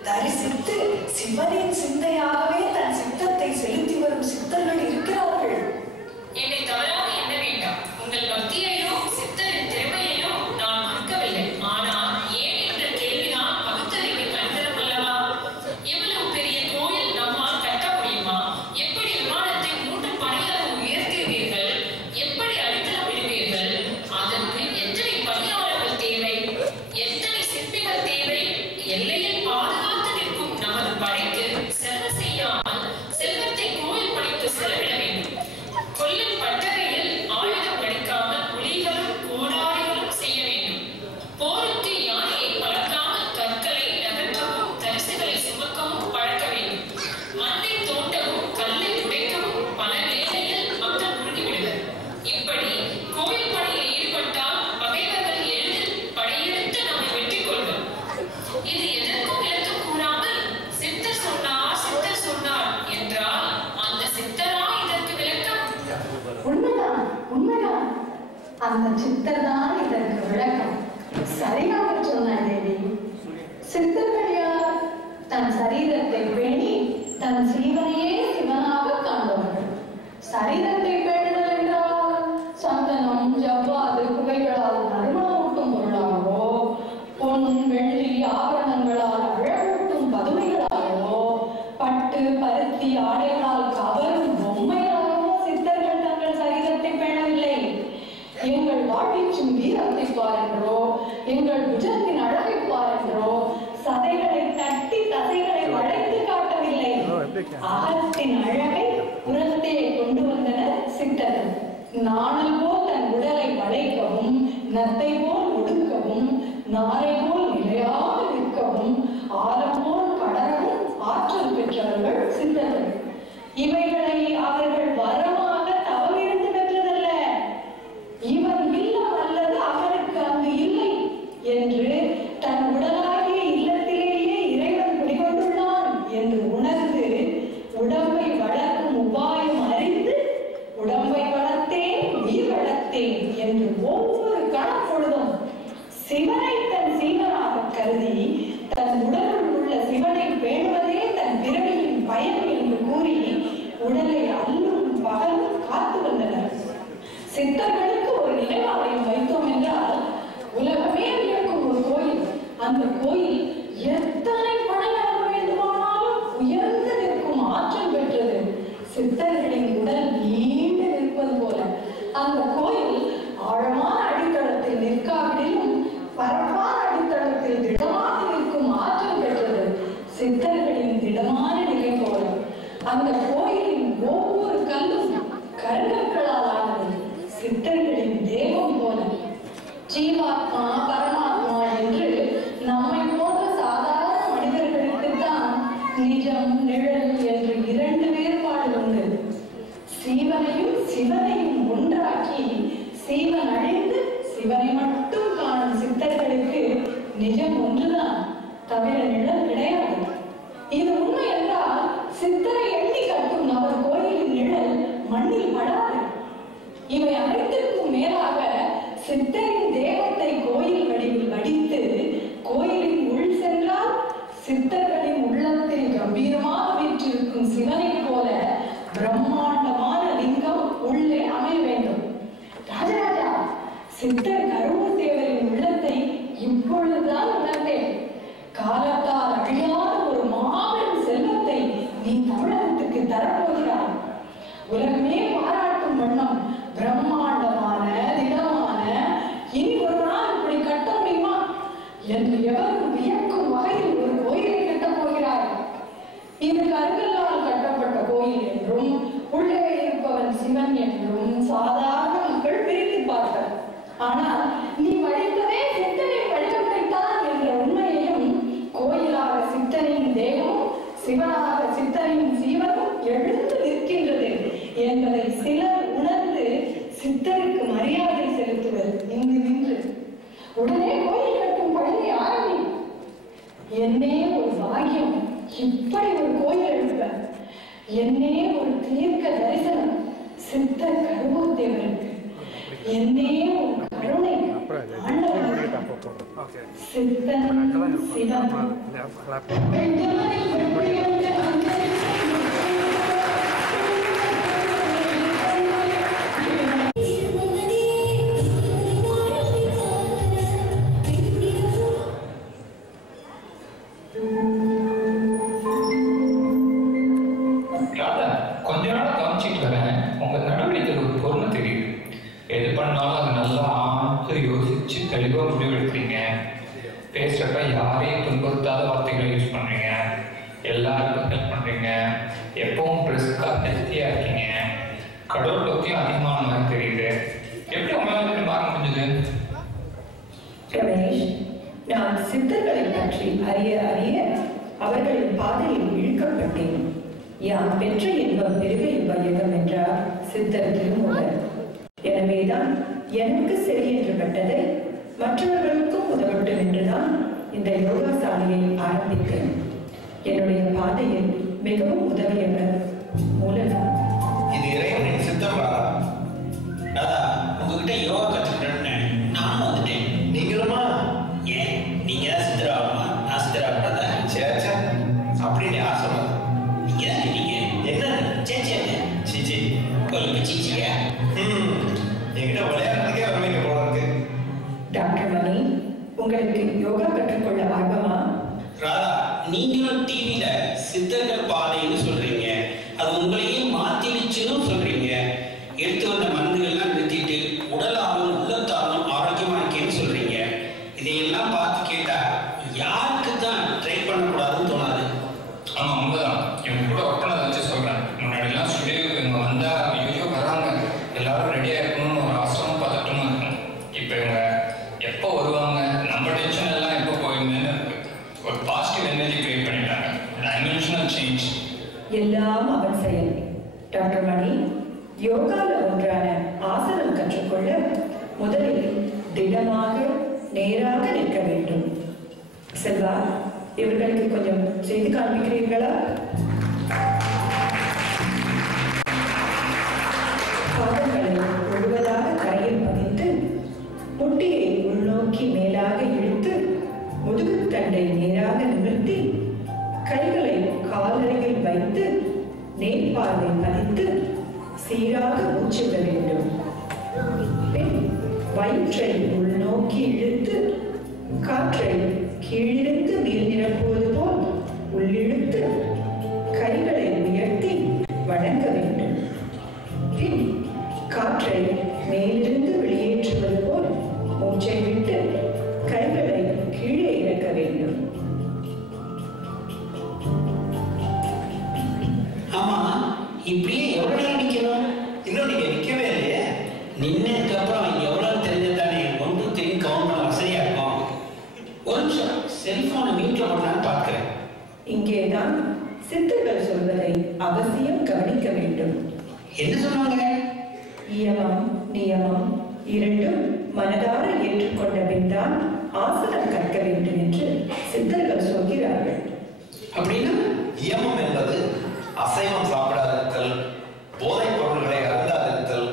தரிசித்து சிவனின் சிந்தையாகவே தன் சித்தத்தை செலுத்தி வரும் சித்தர்கள் இருக்கிறார்கள். என்னை தவறாக எண்ண வேண்டாம். உங்கள் பக்தியையோ சித்தரின் திறமையையோ நான் மறுக்கவில்லை. ஆனால் ஏன் என்ற கேள்விதான் பகுத்தறிவு கண்டனம் அல்லவா? எவ்வளவு பெரிய கோயில் நம்மால் கட்ட முடியுமா? எப்படி விமானத்தை 3 பனைகளை உயர்த்துவீர்கள்? எப்படி அடித்தளம் விடுவீர்கள்? அதற்கு எத்தனை பணியாளர்கள் தேவை? எத்தனை சிற்பிகள் தேவை? எல்லையில் பாதுகாத்து நிற்கும் நமது படைக்கு செலவு செய்யாமல் செல்வத்தை கோயில் படைக்கு செலவிட வேண்டும். கொல்லும் பட்டறையில் ஆயுதம் படிக்காமல் புலிகளும் கோடாரிகளும் செய்ய வேண்டும். போருக்கு யானையை பழக்காமல் கற்களை நகர்த்தவும் தரிசுகளை சுமக்கவும் பழக்க வேண்டும். மண்ணை தோண்டவும் கல்லை உடைக்கவும் பல வேளையில் மக்கள் முழுகிவிடுவர். இப்படி கோயில் பணியில் ஈடுபட்டால் பகைவர்கள் எளிதில் படையெடுத்து நம்மை வெற்றி கொள்வர். இது எதற்கும் விளக்கம் கூறாமல் சித்தர் சொன்னார் என்றால் அந்த சித்தரா இதற்கு விளக்கம்? உண்மைதான், உண்மைதான். அந்த சித்தர் தான் இதற்கு விளக்கம். சரியாக சொன்னாய் தேவி. சித்தர்கள் யார்? தன் சரீரத்தை பேணி தன் சீவனையே சிவனாக காண்பவர்கள். சரீரத்தை பேணுதல் என்றால் சந்தனம், ஜவ்வாது, புகைகளால் நறுமணமூட்டும் பொருளாகவோ, பொன், வெள்ளி, ஆபரணங்களால் அழகூட்டும் பதுமைகளாகவோ, பட்டு, பருத்தி, ஆடைகளால் கவரும் பொம்மைகளாகவோ சித்தர்கள் தங்கள் சரீரத்தை பேணவில்லை. எங்கள் வாழ்வீச்சும் வீரத்தை பாருங்களோ, எங்கள் புஜத்தின் அழகை பாருங்கள் அகத்தின் அழகை புறத்தே கொண்டு வந்தனர் சித்தர்கள். நாணல் போல் தன் உடலை வளைக்கவும், நத்தை போல் ஒடுக்கவும், நாரை போல் நிலையாக நிற்கவும், ஆலம் போல் படரவும் ஆற்றல் பெற்றவர்கள் சித்தர்கள். இவைகளை அவர்கள் வரமாக தவமிருந்து பெற்றதல்ல. இவன் இல்லம் அல்லது அவனுக்கு அங்கு இல்லை என்று தன் உடலாகிய இல்லத்திலேயே இறைவன் குடிகொண்டுள்ளான் என்று உணர்ந்து, உடம்பை வளர்க்கும் உபாயம் அறிந்து, உடம்பை வளர்த்தேன் உயிர் வளர்த்தேன் என்று ஒவ்வொரு கணப்பொழுதும் சிவனை தன் சீவனாக கருதி, தன் உடலுள் உள்ள சிவனை பேணுவதே தன் பிறவியின் பயன் என்று கூறி உடலை அல்லும் பகலும் காத்து வந்தனர். சித்தர்களுக்கு ஒரு நினைவாலயம் வைத்தோம் என்றால் உலகமே வியக்கும் ஒரு கோயில். அந்த கோயில் எத்தனை படையாக வேண்டுமானாலும் உயர்ந்து நிற்கும் ஆற்றல் பெற்றது. சித்தர்களின் உடல் நீண்டு நிற்பது போல அந்த கோயில் ஆழமான அடித்தளத்தில் நிற்காவிடிலும் பரப்பான அடித்தளத்தில் திடமாக நிற்கும் ஆற்றல் பெற்றது. சித்தர்களின் திடமான நிலை போல அந்த கோயிலின் ஒவ்வொரு கல்லும் கருங்கற்களால் ஆனது. சித்தர்களின் தேவம் போல ஜீவாத்மா பரமாத்மா என்று நம்மை போன்ற சாதாரண மனிதர்களுக்குத்தான் நிஜம் நிழல் என்று இரண்டு வேறுபாடு உண்டு. சீவனையும் சிவனையும் ஒன்றாக்கி சீவன் அழிந்து சிவனை மட்டும் காணும் சித்தர்களுக்கு நிஜம் ஒன்றுதான், தவிர நிழல் கிடையாது. இது உண்மை என்றால் சித்தரை எண்ணி கட்டும் அவர் கோயிலின் நிழல் மண்ணில் படாது. இவை அனைத்திற்கும் மேலாக சித்தரின் தேவத்தை கோயில் வடிவில் வடித்து கோயிலின் உள் சென்றால் சித்தர்களின் உள்ளத்தில் கம்பீரமாக வீற்றிருக்கும் சிவனை போல பிரம்மாண்டமான லிங்கம் உள்ளே அமைய வேண்டும். ராஜராஜா, சித்தர் கருவூர் தேவரின் உள்ளத்தை இப்பொழுதுதான் உணர்ந்தேன். காலத்தால் அழியாத ஒரு மாபெரும் செல்வத்தை நீ தமிழகத்துக்கு தரப்போகிறாய். உலகமே பாராட்டும் வண்ணம் பிரம்மாண்டமான திடமான, இனி ஒரு நாள் இப்படி கட்ட முடியுமா என்று எவரும் வியக்கும் வகையில் ஒரு கோயிலை கட்டப் போகிறாய். இது கருங்கல்லால் கட்டப்பட்ட கோயில் என்றும் உள்ளே இருப்பவன் சிவன் என்றும் சாதாரண மக்கள் பிரித்து பார்ப்பர். ஆனால் நீ படித்ததே சித்தரின் வடிவத்தை தான் என்ற உண்மையையும், கோயிலாக சித்தரின் தேவமும் சிவனாக சித்தரின் சீவனும் எழுந்து நிற்கின்றது என்பதை சிலர் உணர்ந்து சித்தருக்கு மரியாதை செலுத்துவர். இங்கு நின்று உடனே கோயில் கட்டும் பணியை ஆரம்பி. என்னே ஒரு பாக்கியம், இப்படி ஒரு கோயில் எழுப்ப. என்னே ஒரு தீர்க்க தரிசனம் சித்தர் கருவூர் தேவருக்கு. என்னே ஒரு கருணை ஆண்டவனுக்கு. சித்தன் சிவன் கொஞ்ச நாள் காமிச்சிட்டு வரேன். உங்க நடவடிக்கைகள் ஒரு பொருள் தெரியுது. எது பண்ணாலும் அது நல்லா ஆழ்ந்து யோசிச்சு தெளிவா முடிவெடுக்கிறீங்க. பேசுறப்ப யாரையும் துன்புறுத்தாத வார்த்தைகளை யூஸ் பண்றீங்க. எல்லாருக்கும் ஹெல்ப் பண்றீங்க. எப்பவும் பிரிஸ்கா ஹெல்த்தியா இருக்கீங்க. கடவுள் பத்தியும் அதிகமான மாதிரி தெரியுது. எப்படி உங்களால மாற முடிஞ்சது? ரமேஷ், நான் சித்தர்களை பற்றி அறிய அறிய அவர்களின் பாதையில் இழுக்கப்பட்டேன். யான் பெற்ற இன்பம் பெருக இவ்வையகம் என்றார் சித்தர் திருமூலர். எனவேதான் எனக்கு சரி என்று பட்டதை மற்றவர்களுக்கும் உதவட்டும் என்றுதான் இந்த யோகா சாலையை ஆரம்பித்தேன். என்னுடைய பாதையில் மிகவும் உதவியவர் மூலதான். இது இறைவனின் சித்தம். தாதா, உங்ககிட்ட யோகா கற்றுக்கிறேன்னு நானும் வந்துட்டேன். நீங்களுமா? ஏன் நீங்க தான் சித்தராகுமா? நான் சித்தராகக்கூடாதா? சேச்சா, அப்படின்னு யார் சொன்னது? நீங்க தான் நீங்க என்ன சேச்சே சீச்சி கோயிலுக்கு சீச்சியா? என்கிட்ட விளையாடுறதுக்கே வருவீங்க போல இருக்கு. டாக்டர் மணி, உங்களுக்கு யோகா கற்றுக்கொள்ள ஆர்வமா? ராதா, நீங்களும் டிவியில சித்தர்கள் பாதைன்னு சொல்றீங்க. அது உங்களையே மாத்திடுச்சுன்னு சொல்றீங்க. எடுத்து வந்த மருந்துகள்லாம் நிறுத்திட்டு உடலாலும் உள்ளத்தாலும் ஆரோக்கியமா இருக்கேன்னு சொல்றீங்க. இதையெல்லாம் பார்த்து கேட்டா யாருக்கு தான் ட்ரை பண்ணக்கூடாதுன்னு தோணாது? ஆமா, உண்மைதான். இவங்க கூட ஒப்பனை எப்போ வருவாங்க, நம்ம டென்ஷன் எல்லாம் எப்போ போயிருந்தேன்னு ஒரு பாசிட்டிவ் எனர்ஜி கிரியேட் பண்ணிட்டாங்க. Dimensional change. எல்லாம் அவன் செயல். டாக்டர் மணி, யோகால ஒன்றான ஆசனம் கற்றுக்கொள்ள முதலில் திடமாக நேராக நிற்க வேண்டும். செல்வா, இவர்களுக்கு கொஞ்சம் செய்து காண்பிக்கிறீர்களா? பாதங்களை முழுவதாக கரையில் பதித்து முட்டியை உள்நோக்கி மேலாக இழுத்து முதுகுத்தண்டை நேராக நிமிர்த்தி கைகளை காலறையில் வைத்து நேர்பார்வை பதித்து சீராக மூச்சு விட வேண்டும். பின் வயிற்றை உள்நோக்கி இழுத்து காற்றை கீழிருந்து மேல் நிரப்புவது போல் உள்ளிழுத்து கைகளை உயர்த்தி வணங்க வேண்டும். பின் காற்றை மேலிருந்து வெளியேற்றுவது போல் மூச்சை விட்டு கைகளை கீழே இறக்க வேண்டும். ஆமா, இப்படியே எவ்வளவு நேரம் நிக்கணும்? இன்னும் நீங்க நிக்கவே இல்லையே. நின்னதுக்கு அப்புறம் எவ்வளவு தெரிஞ்சதானே ஒன்று தெரியும் கவுண்ட் பண்ண வசதியா இருக்கும். ஒரு நிமிஷம் செல்போனை மீட்ல போடலான்னு பார்க்கிறேன். இங்கேதான் சித்தர்கள் சொல்வதை அவசியம் கவனிக்க வேண்டும். என்ன சொன்னாங்க? இயமம் நியமம் இரண்டும் மனதார ஏற்றுக்கொண்ட பின் தான் ஆசனம் கற்க வேண்டும் என்று சித்தர்கள் சொல்கிறார்கள். அப்படின்னா இயமம் என்பது அசைவம் சாப்பிடாதிருத்தல், போதைப் பொருள்களை அருந்தாதிருத்தல்,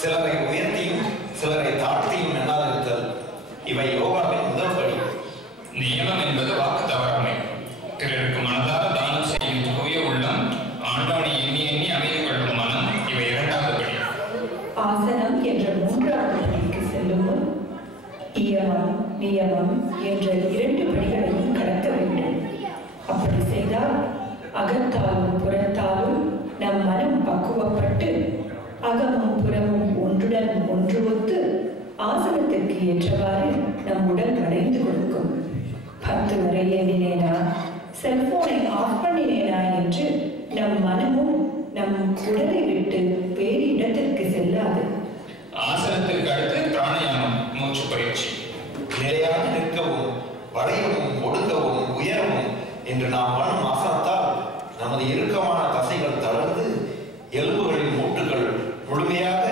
சிலரை உயர்த்தியும் சிலரை தாழ்த்தியும் எண்ணாதிருத்தல், இவை யோகாவின் முதல் படி. நியமம் என்பது வாக்கு தவறாமை. பிறருக்கு மனதார தானம் செய்யும் தூய உள்ளம், ஆண்டவனை எண்ணி எண்ணி அமைதி கொள்ளும் மனம், இவை இரண்டாவது படி. ஆசனம் என்ற மூன்றாவது படிக்கு செல்லும் முன் இயமம் நியமம் என்ற இரண்டு படிகளையும் கடக்க வேண்டும். அப்படி செய்தால் அகத்தாலும் புறத்தாலும் நம் மனம் பக்குவப்பட்டு அகமும் புறமும் ஒன்றுடன் ஒன்று ஒத்து ஆசனத்திற்கு ஏற்றவாறு நம் உடல் வளைந்து கொடுக்கும். 10 வரை எண்ணினேனா, செல்போனை ஆஃப் பண்ணினேனா என்று நம் மனமும் நம் உடலை விட்டு வேறு இடத்திற்கு செல்லாது. ஆசனத்திற்கு அடுத்து பிராணாயாமம், மூச்சு பயிற்சி. நிலையாக நிற்கவும் வளையவும் ஒடுங்கவும் உயரவும் என்று நாம் பண்ணும் ஆசனத்தால் நமது இறுக்கமான தசைகள் தளர்ந்து எலும்புகளின் மூட்டுகள் முழுமையாக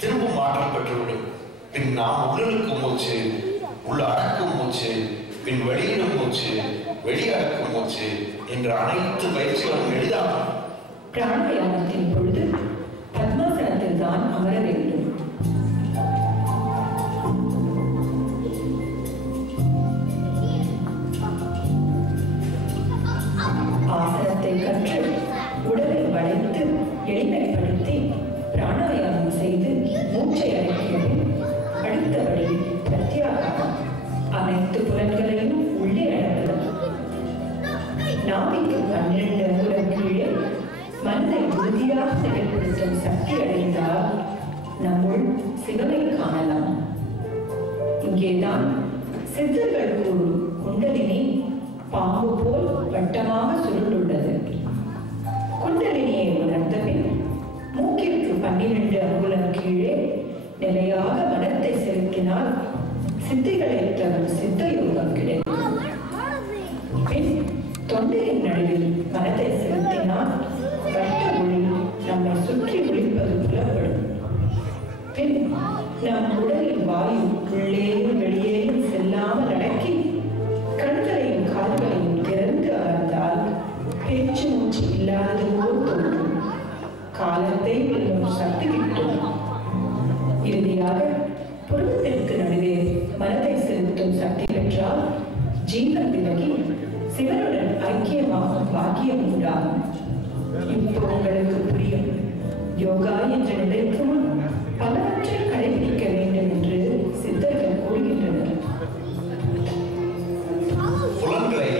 திரும்ப மாற்றம் பெற்றுவிடும். பின் நாம் உள்ளிழுக்கும் மூச்சு, உள்ள அடக்கும் மூச்சு, பின் வெளியிடும் மூச்சு, வெளியடக்கும் மூச்சு என்ற அனைத்து பயிற்சிகளும் எளிதாகும். பிராணாயாமத்தின் பொழுது பத்மாசனத்தில் தான் அமர வேண்டும். ஆசனத்தை கற்று உடலை வளைத்து எளிமைப்படுத்தி பிராணாயாமம் செய்து மூச்சை அடக்கியது. அடுத்தபடி பிரத்யாகாரம். அனைத்து புலன்களையும் உள்ளே அடக்கலாம். நாவிக்கு 12 அங்குலம் கீழே மனதை உறுதியாக செயல்படுத்தும் சக்தி அடைந்தால் நம்முள் சிவனை காணலாம். இங்கேதான் சித்தர்கள் கூறும் குண்டலினி பாம்பு போல் வட்டமாக சுருண்டுள்ளது. குண்டலினியை உணர்ந்த பின் மூக்கிற்கு 12 அங்குலம் கீழே நிலையாக மனத்தை செலுத்தினால் சித்திகளை தரும் சித்த யோகம் கிடைக்கும். பின் தொண்டையின் நடுவில் மனத்தை செலுத்தினால் வட்ட ஒளி நம்மை சுற்றி ஒளிப்பது புலப்படும். பின் நம் உடலில் வாயு உள்ளேயும் வெளியேயும் செல்லாமல் அடக்கி கண்களையும் கால்களையும் திறந்து அமர்ந்தால் பேச்சு மூச்சு இல்லாதது போல் தோன்றும். காலத்தை வெல்லும் சக்தி கிட்டும். இறுதியாக புருவத்திற்கு நடுவே மனதை செலுத்தும் சக்தி பெற்றால் ஜீவன் விலகி சிவனுடன் ஐக்கியமாகும் பாக்கியம் உண்டாகும். இப்போ உங்களுக்கு புரியும். யோகா என்ற நிலைக்கு முன் பலவற்றை கடைபிடிக்க வேண்டும் என்று சித்தர்கள் கூறுகின்றனர். புலன்களை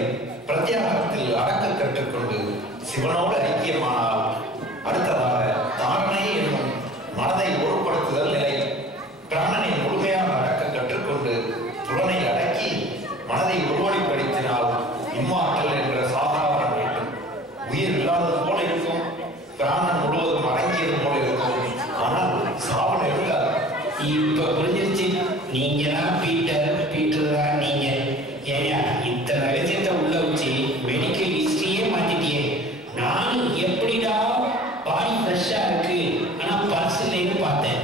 பிரத்யாகத்தில் அடக்க கற்றுக்கொண்டு சிவனோடு ஐக்கியமானால் அடுத்ததாக தாரணை என்னும் மனதை ஒருப்படுத்துதல் நிலை. பிராணனை முழுமையாக அடக்க கற்றுக்கொண்டு புலனை அடக்கி மனதை உருவடிப்படுத்தினால் இம்மாற்றல் என்ற சாதாரண வேண்டும். உயிர் இல்லாதது போல இருக்கும், பிராணன் முழுவதும் அடங்கியது போல இருக்கும். ஆனால் சாவு நெருங்க எல்லாம் பீட்டர் தான் நீங்க. ஏயா இத்தனை விஷயத்தை உள்ள வச்சு மெடிக்கல் ஹிஸ்டரியே மாத்திட்டியே. நானும் எப்படிடா பாடி ஃப்ரெஷ்ஷா இருக்கு ஆனா பர்சன்லேன்னு பார்த்தேன்.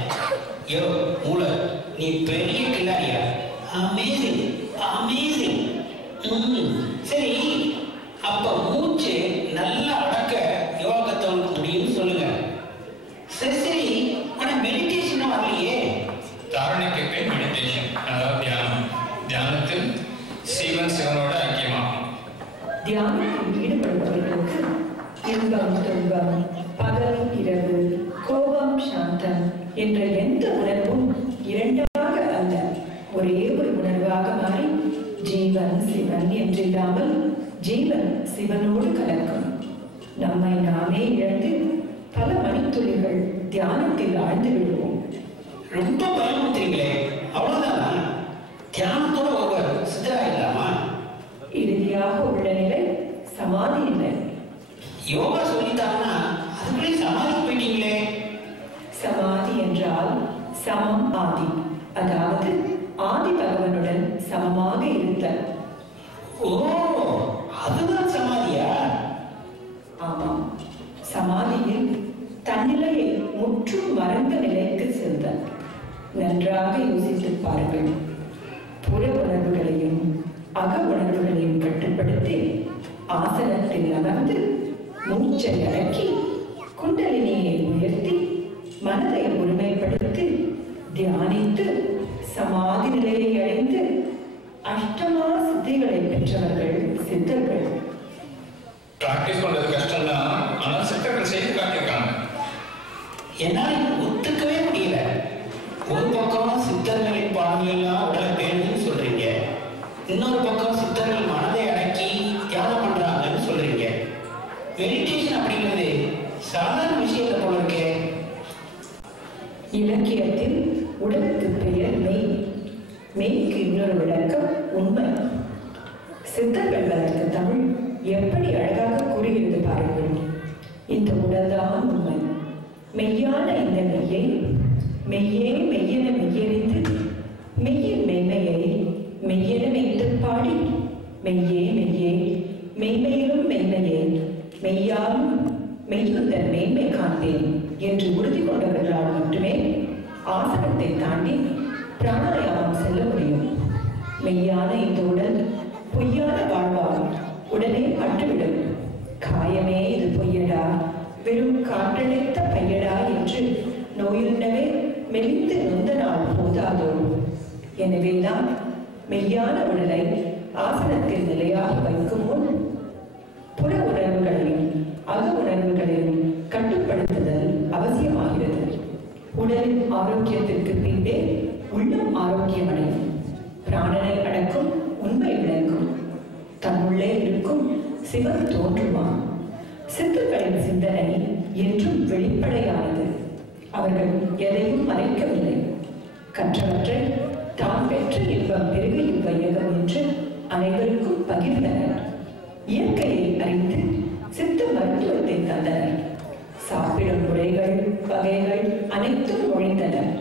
யோ மூளை, நீ பெரிய கில்லாடியா. Amazing amazing. சரி, அப்ப மூச்சு நல்லா அடக்க யோகத்தை முடியும்னு சொல்லுங்க. சரி சரி, ஆனா மெடிடேஷன் வரலையே. தாரணைக்கு பேர் மெடிடேஷன், அதாவது தியானம். தியானத்தில் சிவனோட ஐக்கியமாகும். தியானத்தில் ஈடுபடுபவர்களுக்கு இன்பம் துன்பம், பகல் இரவு, கோபம் சாந்தம் என்ற எந்த உணர்வும் இரண்டாக அல்ல, ஒரே ஒரு உணர்வாக மாறி ஜீவன் சிவன் என்றில்லாமல் ஜீவன் சிவனோடு கலக்கும். நம்மை நாமே இழந்து பல மணித்துளிகள் தியானத்தில் ஆழ்ந்து விடுவோம். ரொம்ப பயமுறுத்துறீங்களே, அவ்வளவுதானா? தியானத்தோட ஒருவர் சித்தராயிடலாமா? இறுதியாக உள்ள நிலை சமாதி நிலை. யோகா சொல்லித்தாங்கன்னா அதுக்குள்ளே சமாதி போயிட்டீங்களே. சமாதி என்றால் சமம் ஆதி, அதாவது ஆதி பகவனுடன் சமமாக இருத்தல். ஓ, அதுதான் சமாதியா? ஆமாம், சமாதியில் தன்னிலையை முற்றும் மறந்த நிலைக்கு செல்தல். நன்றாக யோசித்து பாருங்கள். புற உணர்வுகளையும் அக உணர்வுகளையும் கட்டுப்படுத்தி ஆசனத்தில் அமர்ந்து மூச்சை அடக்கி குண்டலினியை உயர்த்தி மனதை ஒருமைப்படுத்தி தியானித்து சமாதி நிலையை அடைந்து அஷ்டமா சித்திகளை பெற்றவர்கள் சித்தர்கள். பிராக்டிஸ் பண்றது கஷ்டம் தான், ஆனால் சித்தர்கள் செய்து காட்டியிருக்காங்க. என்னால் ஒத்துக்கவே முடியல. ஒரு பக்கம் சித்தர்களின் பாடலாம் உடலை பேணுன்னு சொல்றீங்க, இன்னொரு பக்கம் சித்தர்கள் மனதை அடக்கி தியானம் பண்றாங்கன்னு சொல்றீங்க. மெடிடேஷன் அப்படிங்கிறது சாதாரண விஷயத்தை போல இருக்கே. இலக்கியத்தில் உடலுக்கு பெயர் மெய், மெய்க்கு இன்னொரு விளக்கம் உண்மை. சித்தர்கள் அதற்கு தமிழ் எப்படி அழகாக கூறுகிறது பாருங்கள். இந்த உடல்தான் உண்மை. மெய்யான இந்த மெய்யை மெய்யே மெய்யென மெய்யறிந்து மெய்யின் மெய்மையை மெய்யென மெய்த்து பாடி மெய்யே மெய்யே மெய்மையிலும் மெய்மையே மெய்யாலும் மெய்யுந்த மெய்மை காண்பேன் என்று உறுதி கொண்டவர்களால் மட்டுமே ஆசனத்தை தாண்டி பிராணாயாமம் செல்ல முடியும். மெய்யான இந்த உடல் பொய்யான வாழ்வால் உடனே பட்டுவிடும். காயமே இது பொய்யடா, வெறும் காற்றடைத்த பையடா என்று நோயுண்டவே மெலிந்து நொந்த நாள் போதாதோ. எனவேதான் மெய்யான உடலை ஆசனத்தில் நிலையாக வைக்கும் முன் புற உணர்வுகளையும் அக உணர்வுகளையும் கட்டுப்படுத்துதல் அவசியமாகிறது. உடலின் ஆரோக்கியத்திற்கு பின்பே உள்ளம் ஆரோக்கியமடையும். பிராணனை அடக்கும் உண்மை விளங்கும். தன்னுள்ளே இருக்கும் சிவன் தோன்றுமா. சித்தர்களின் சிந்தனை என்றும் வெளிப்படையானது. அவர்கள் எதையும் மறைக்கவில்லை. கற்றவற்றை தான் பெற்ற இன்பம் பெருக இவ்வையகம் என்று அனைவருக்கும் பகிர்ந்தனர். இயற்கையை அறிந்து சித்த மருத்துவத்தை தந்தனர். சாப்பிடும் முறைகள் வகைகள் அனைத்தும் மொழிந்தனர்.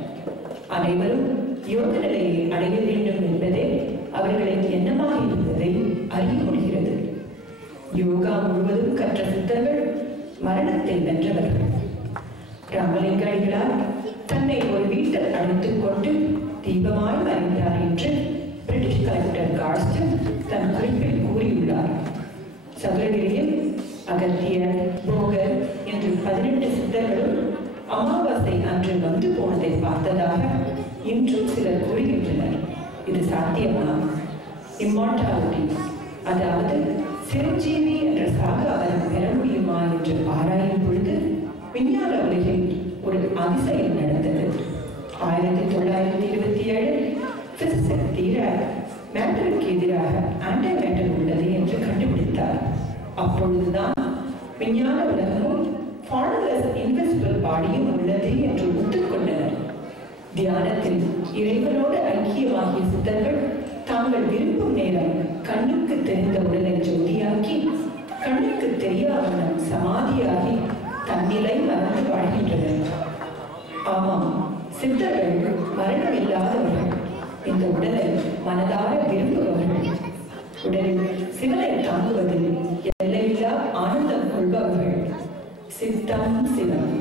அனைவரும் யோக நிலையை அடைய வேண்டும் என்பதே அவர்களின் எண்ணமாக இருந்ததை அறிய முடிகிறது. யோகா முழுவதும் கற்ற சித்தர்கள் மரணத்தை வென்றவர்கள். ராமலிங்க அடிகளார் தன்னை ஒரு வீட்டில் அழைத்துக் கொண்டு தீபமாய் மறைந்தார் என்று பிரிட்டிஷ் கலெக்டர் கார்ஸ்டன் தன் குறிப்பில் கூறியுள்ளார். சதுரகிரியில் அகத்தியர், போகர் என்று 18 சித்தர்களும் அமாவாசை அன்று வந்து போனதை பார்த்ததாக இன்றும் சிலர் கூறுகின்றனர். இது சாத்தியமா? இம்மார்டாலிட்டி, அதாவது சிரஞ்சீவி என்ற சாக அவரம் பெற முடியுமா என்று ஆராயும் பொழுது விஞ்ஞான உலகில் ஒரு அதிசயம் நடந்தது. 1927 பிசிக்ஸ் தீர மேட்டருக்கு எதிராக ஆன்டி மேட்டர் உள்ளது என்று கண்டுபிடித்தார். அப்பொழுதுதான் விஞ்ஞான உலகமும் ஃபார்முலஸ் இன்விசிபிள் பாடியும் உள்ளது என்று ஒத்துக்கொண்டனர். தியானத்தில் இறைவனோடு ஐக்கியமாகிய சித்தர்கள் தாங்கள் விரும்பும் நேரம் கண்ணுக்கு தெரிந்த உடலை ஜோதியாக்கி கண்ணுக்கு தெரியாதவனம் சமாதியாகி தன்னிலை மறந்து வாழ்கின்றனர். ஆமாம், சித்தர்கள் மரணம் இல்லாதவர்கள். இந்த உடலை மனதார விரும்புபவர்கள், உடலில் சிவனை தாங்குவதில் எல்லையில்லா ஆனந்தம் கொள்பவர்கள். சித்தம் சிவம்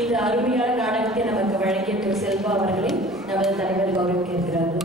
இந்த அருமையான நாடகத்தை நமக்கு வழங்கிய திரு செல்வா அவர்களை நமது தலைவர் கௌரவிக்கிறார்கள்.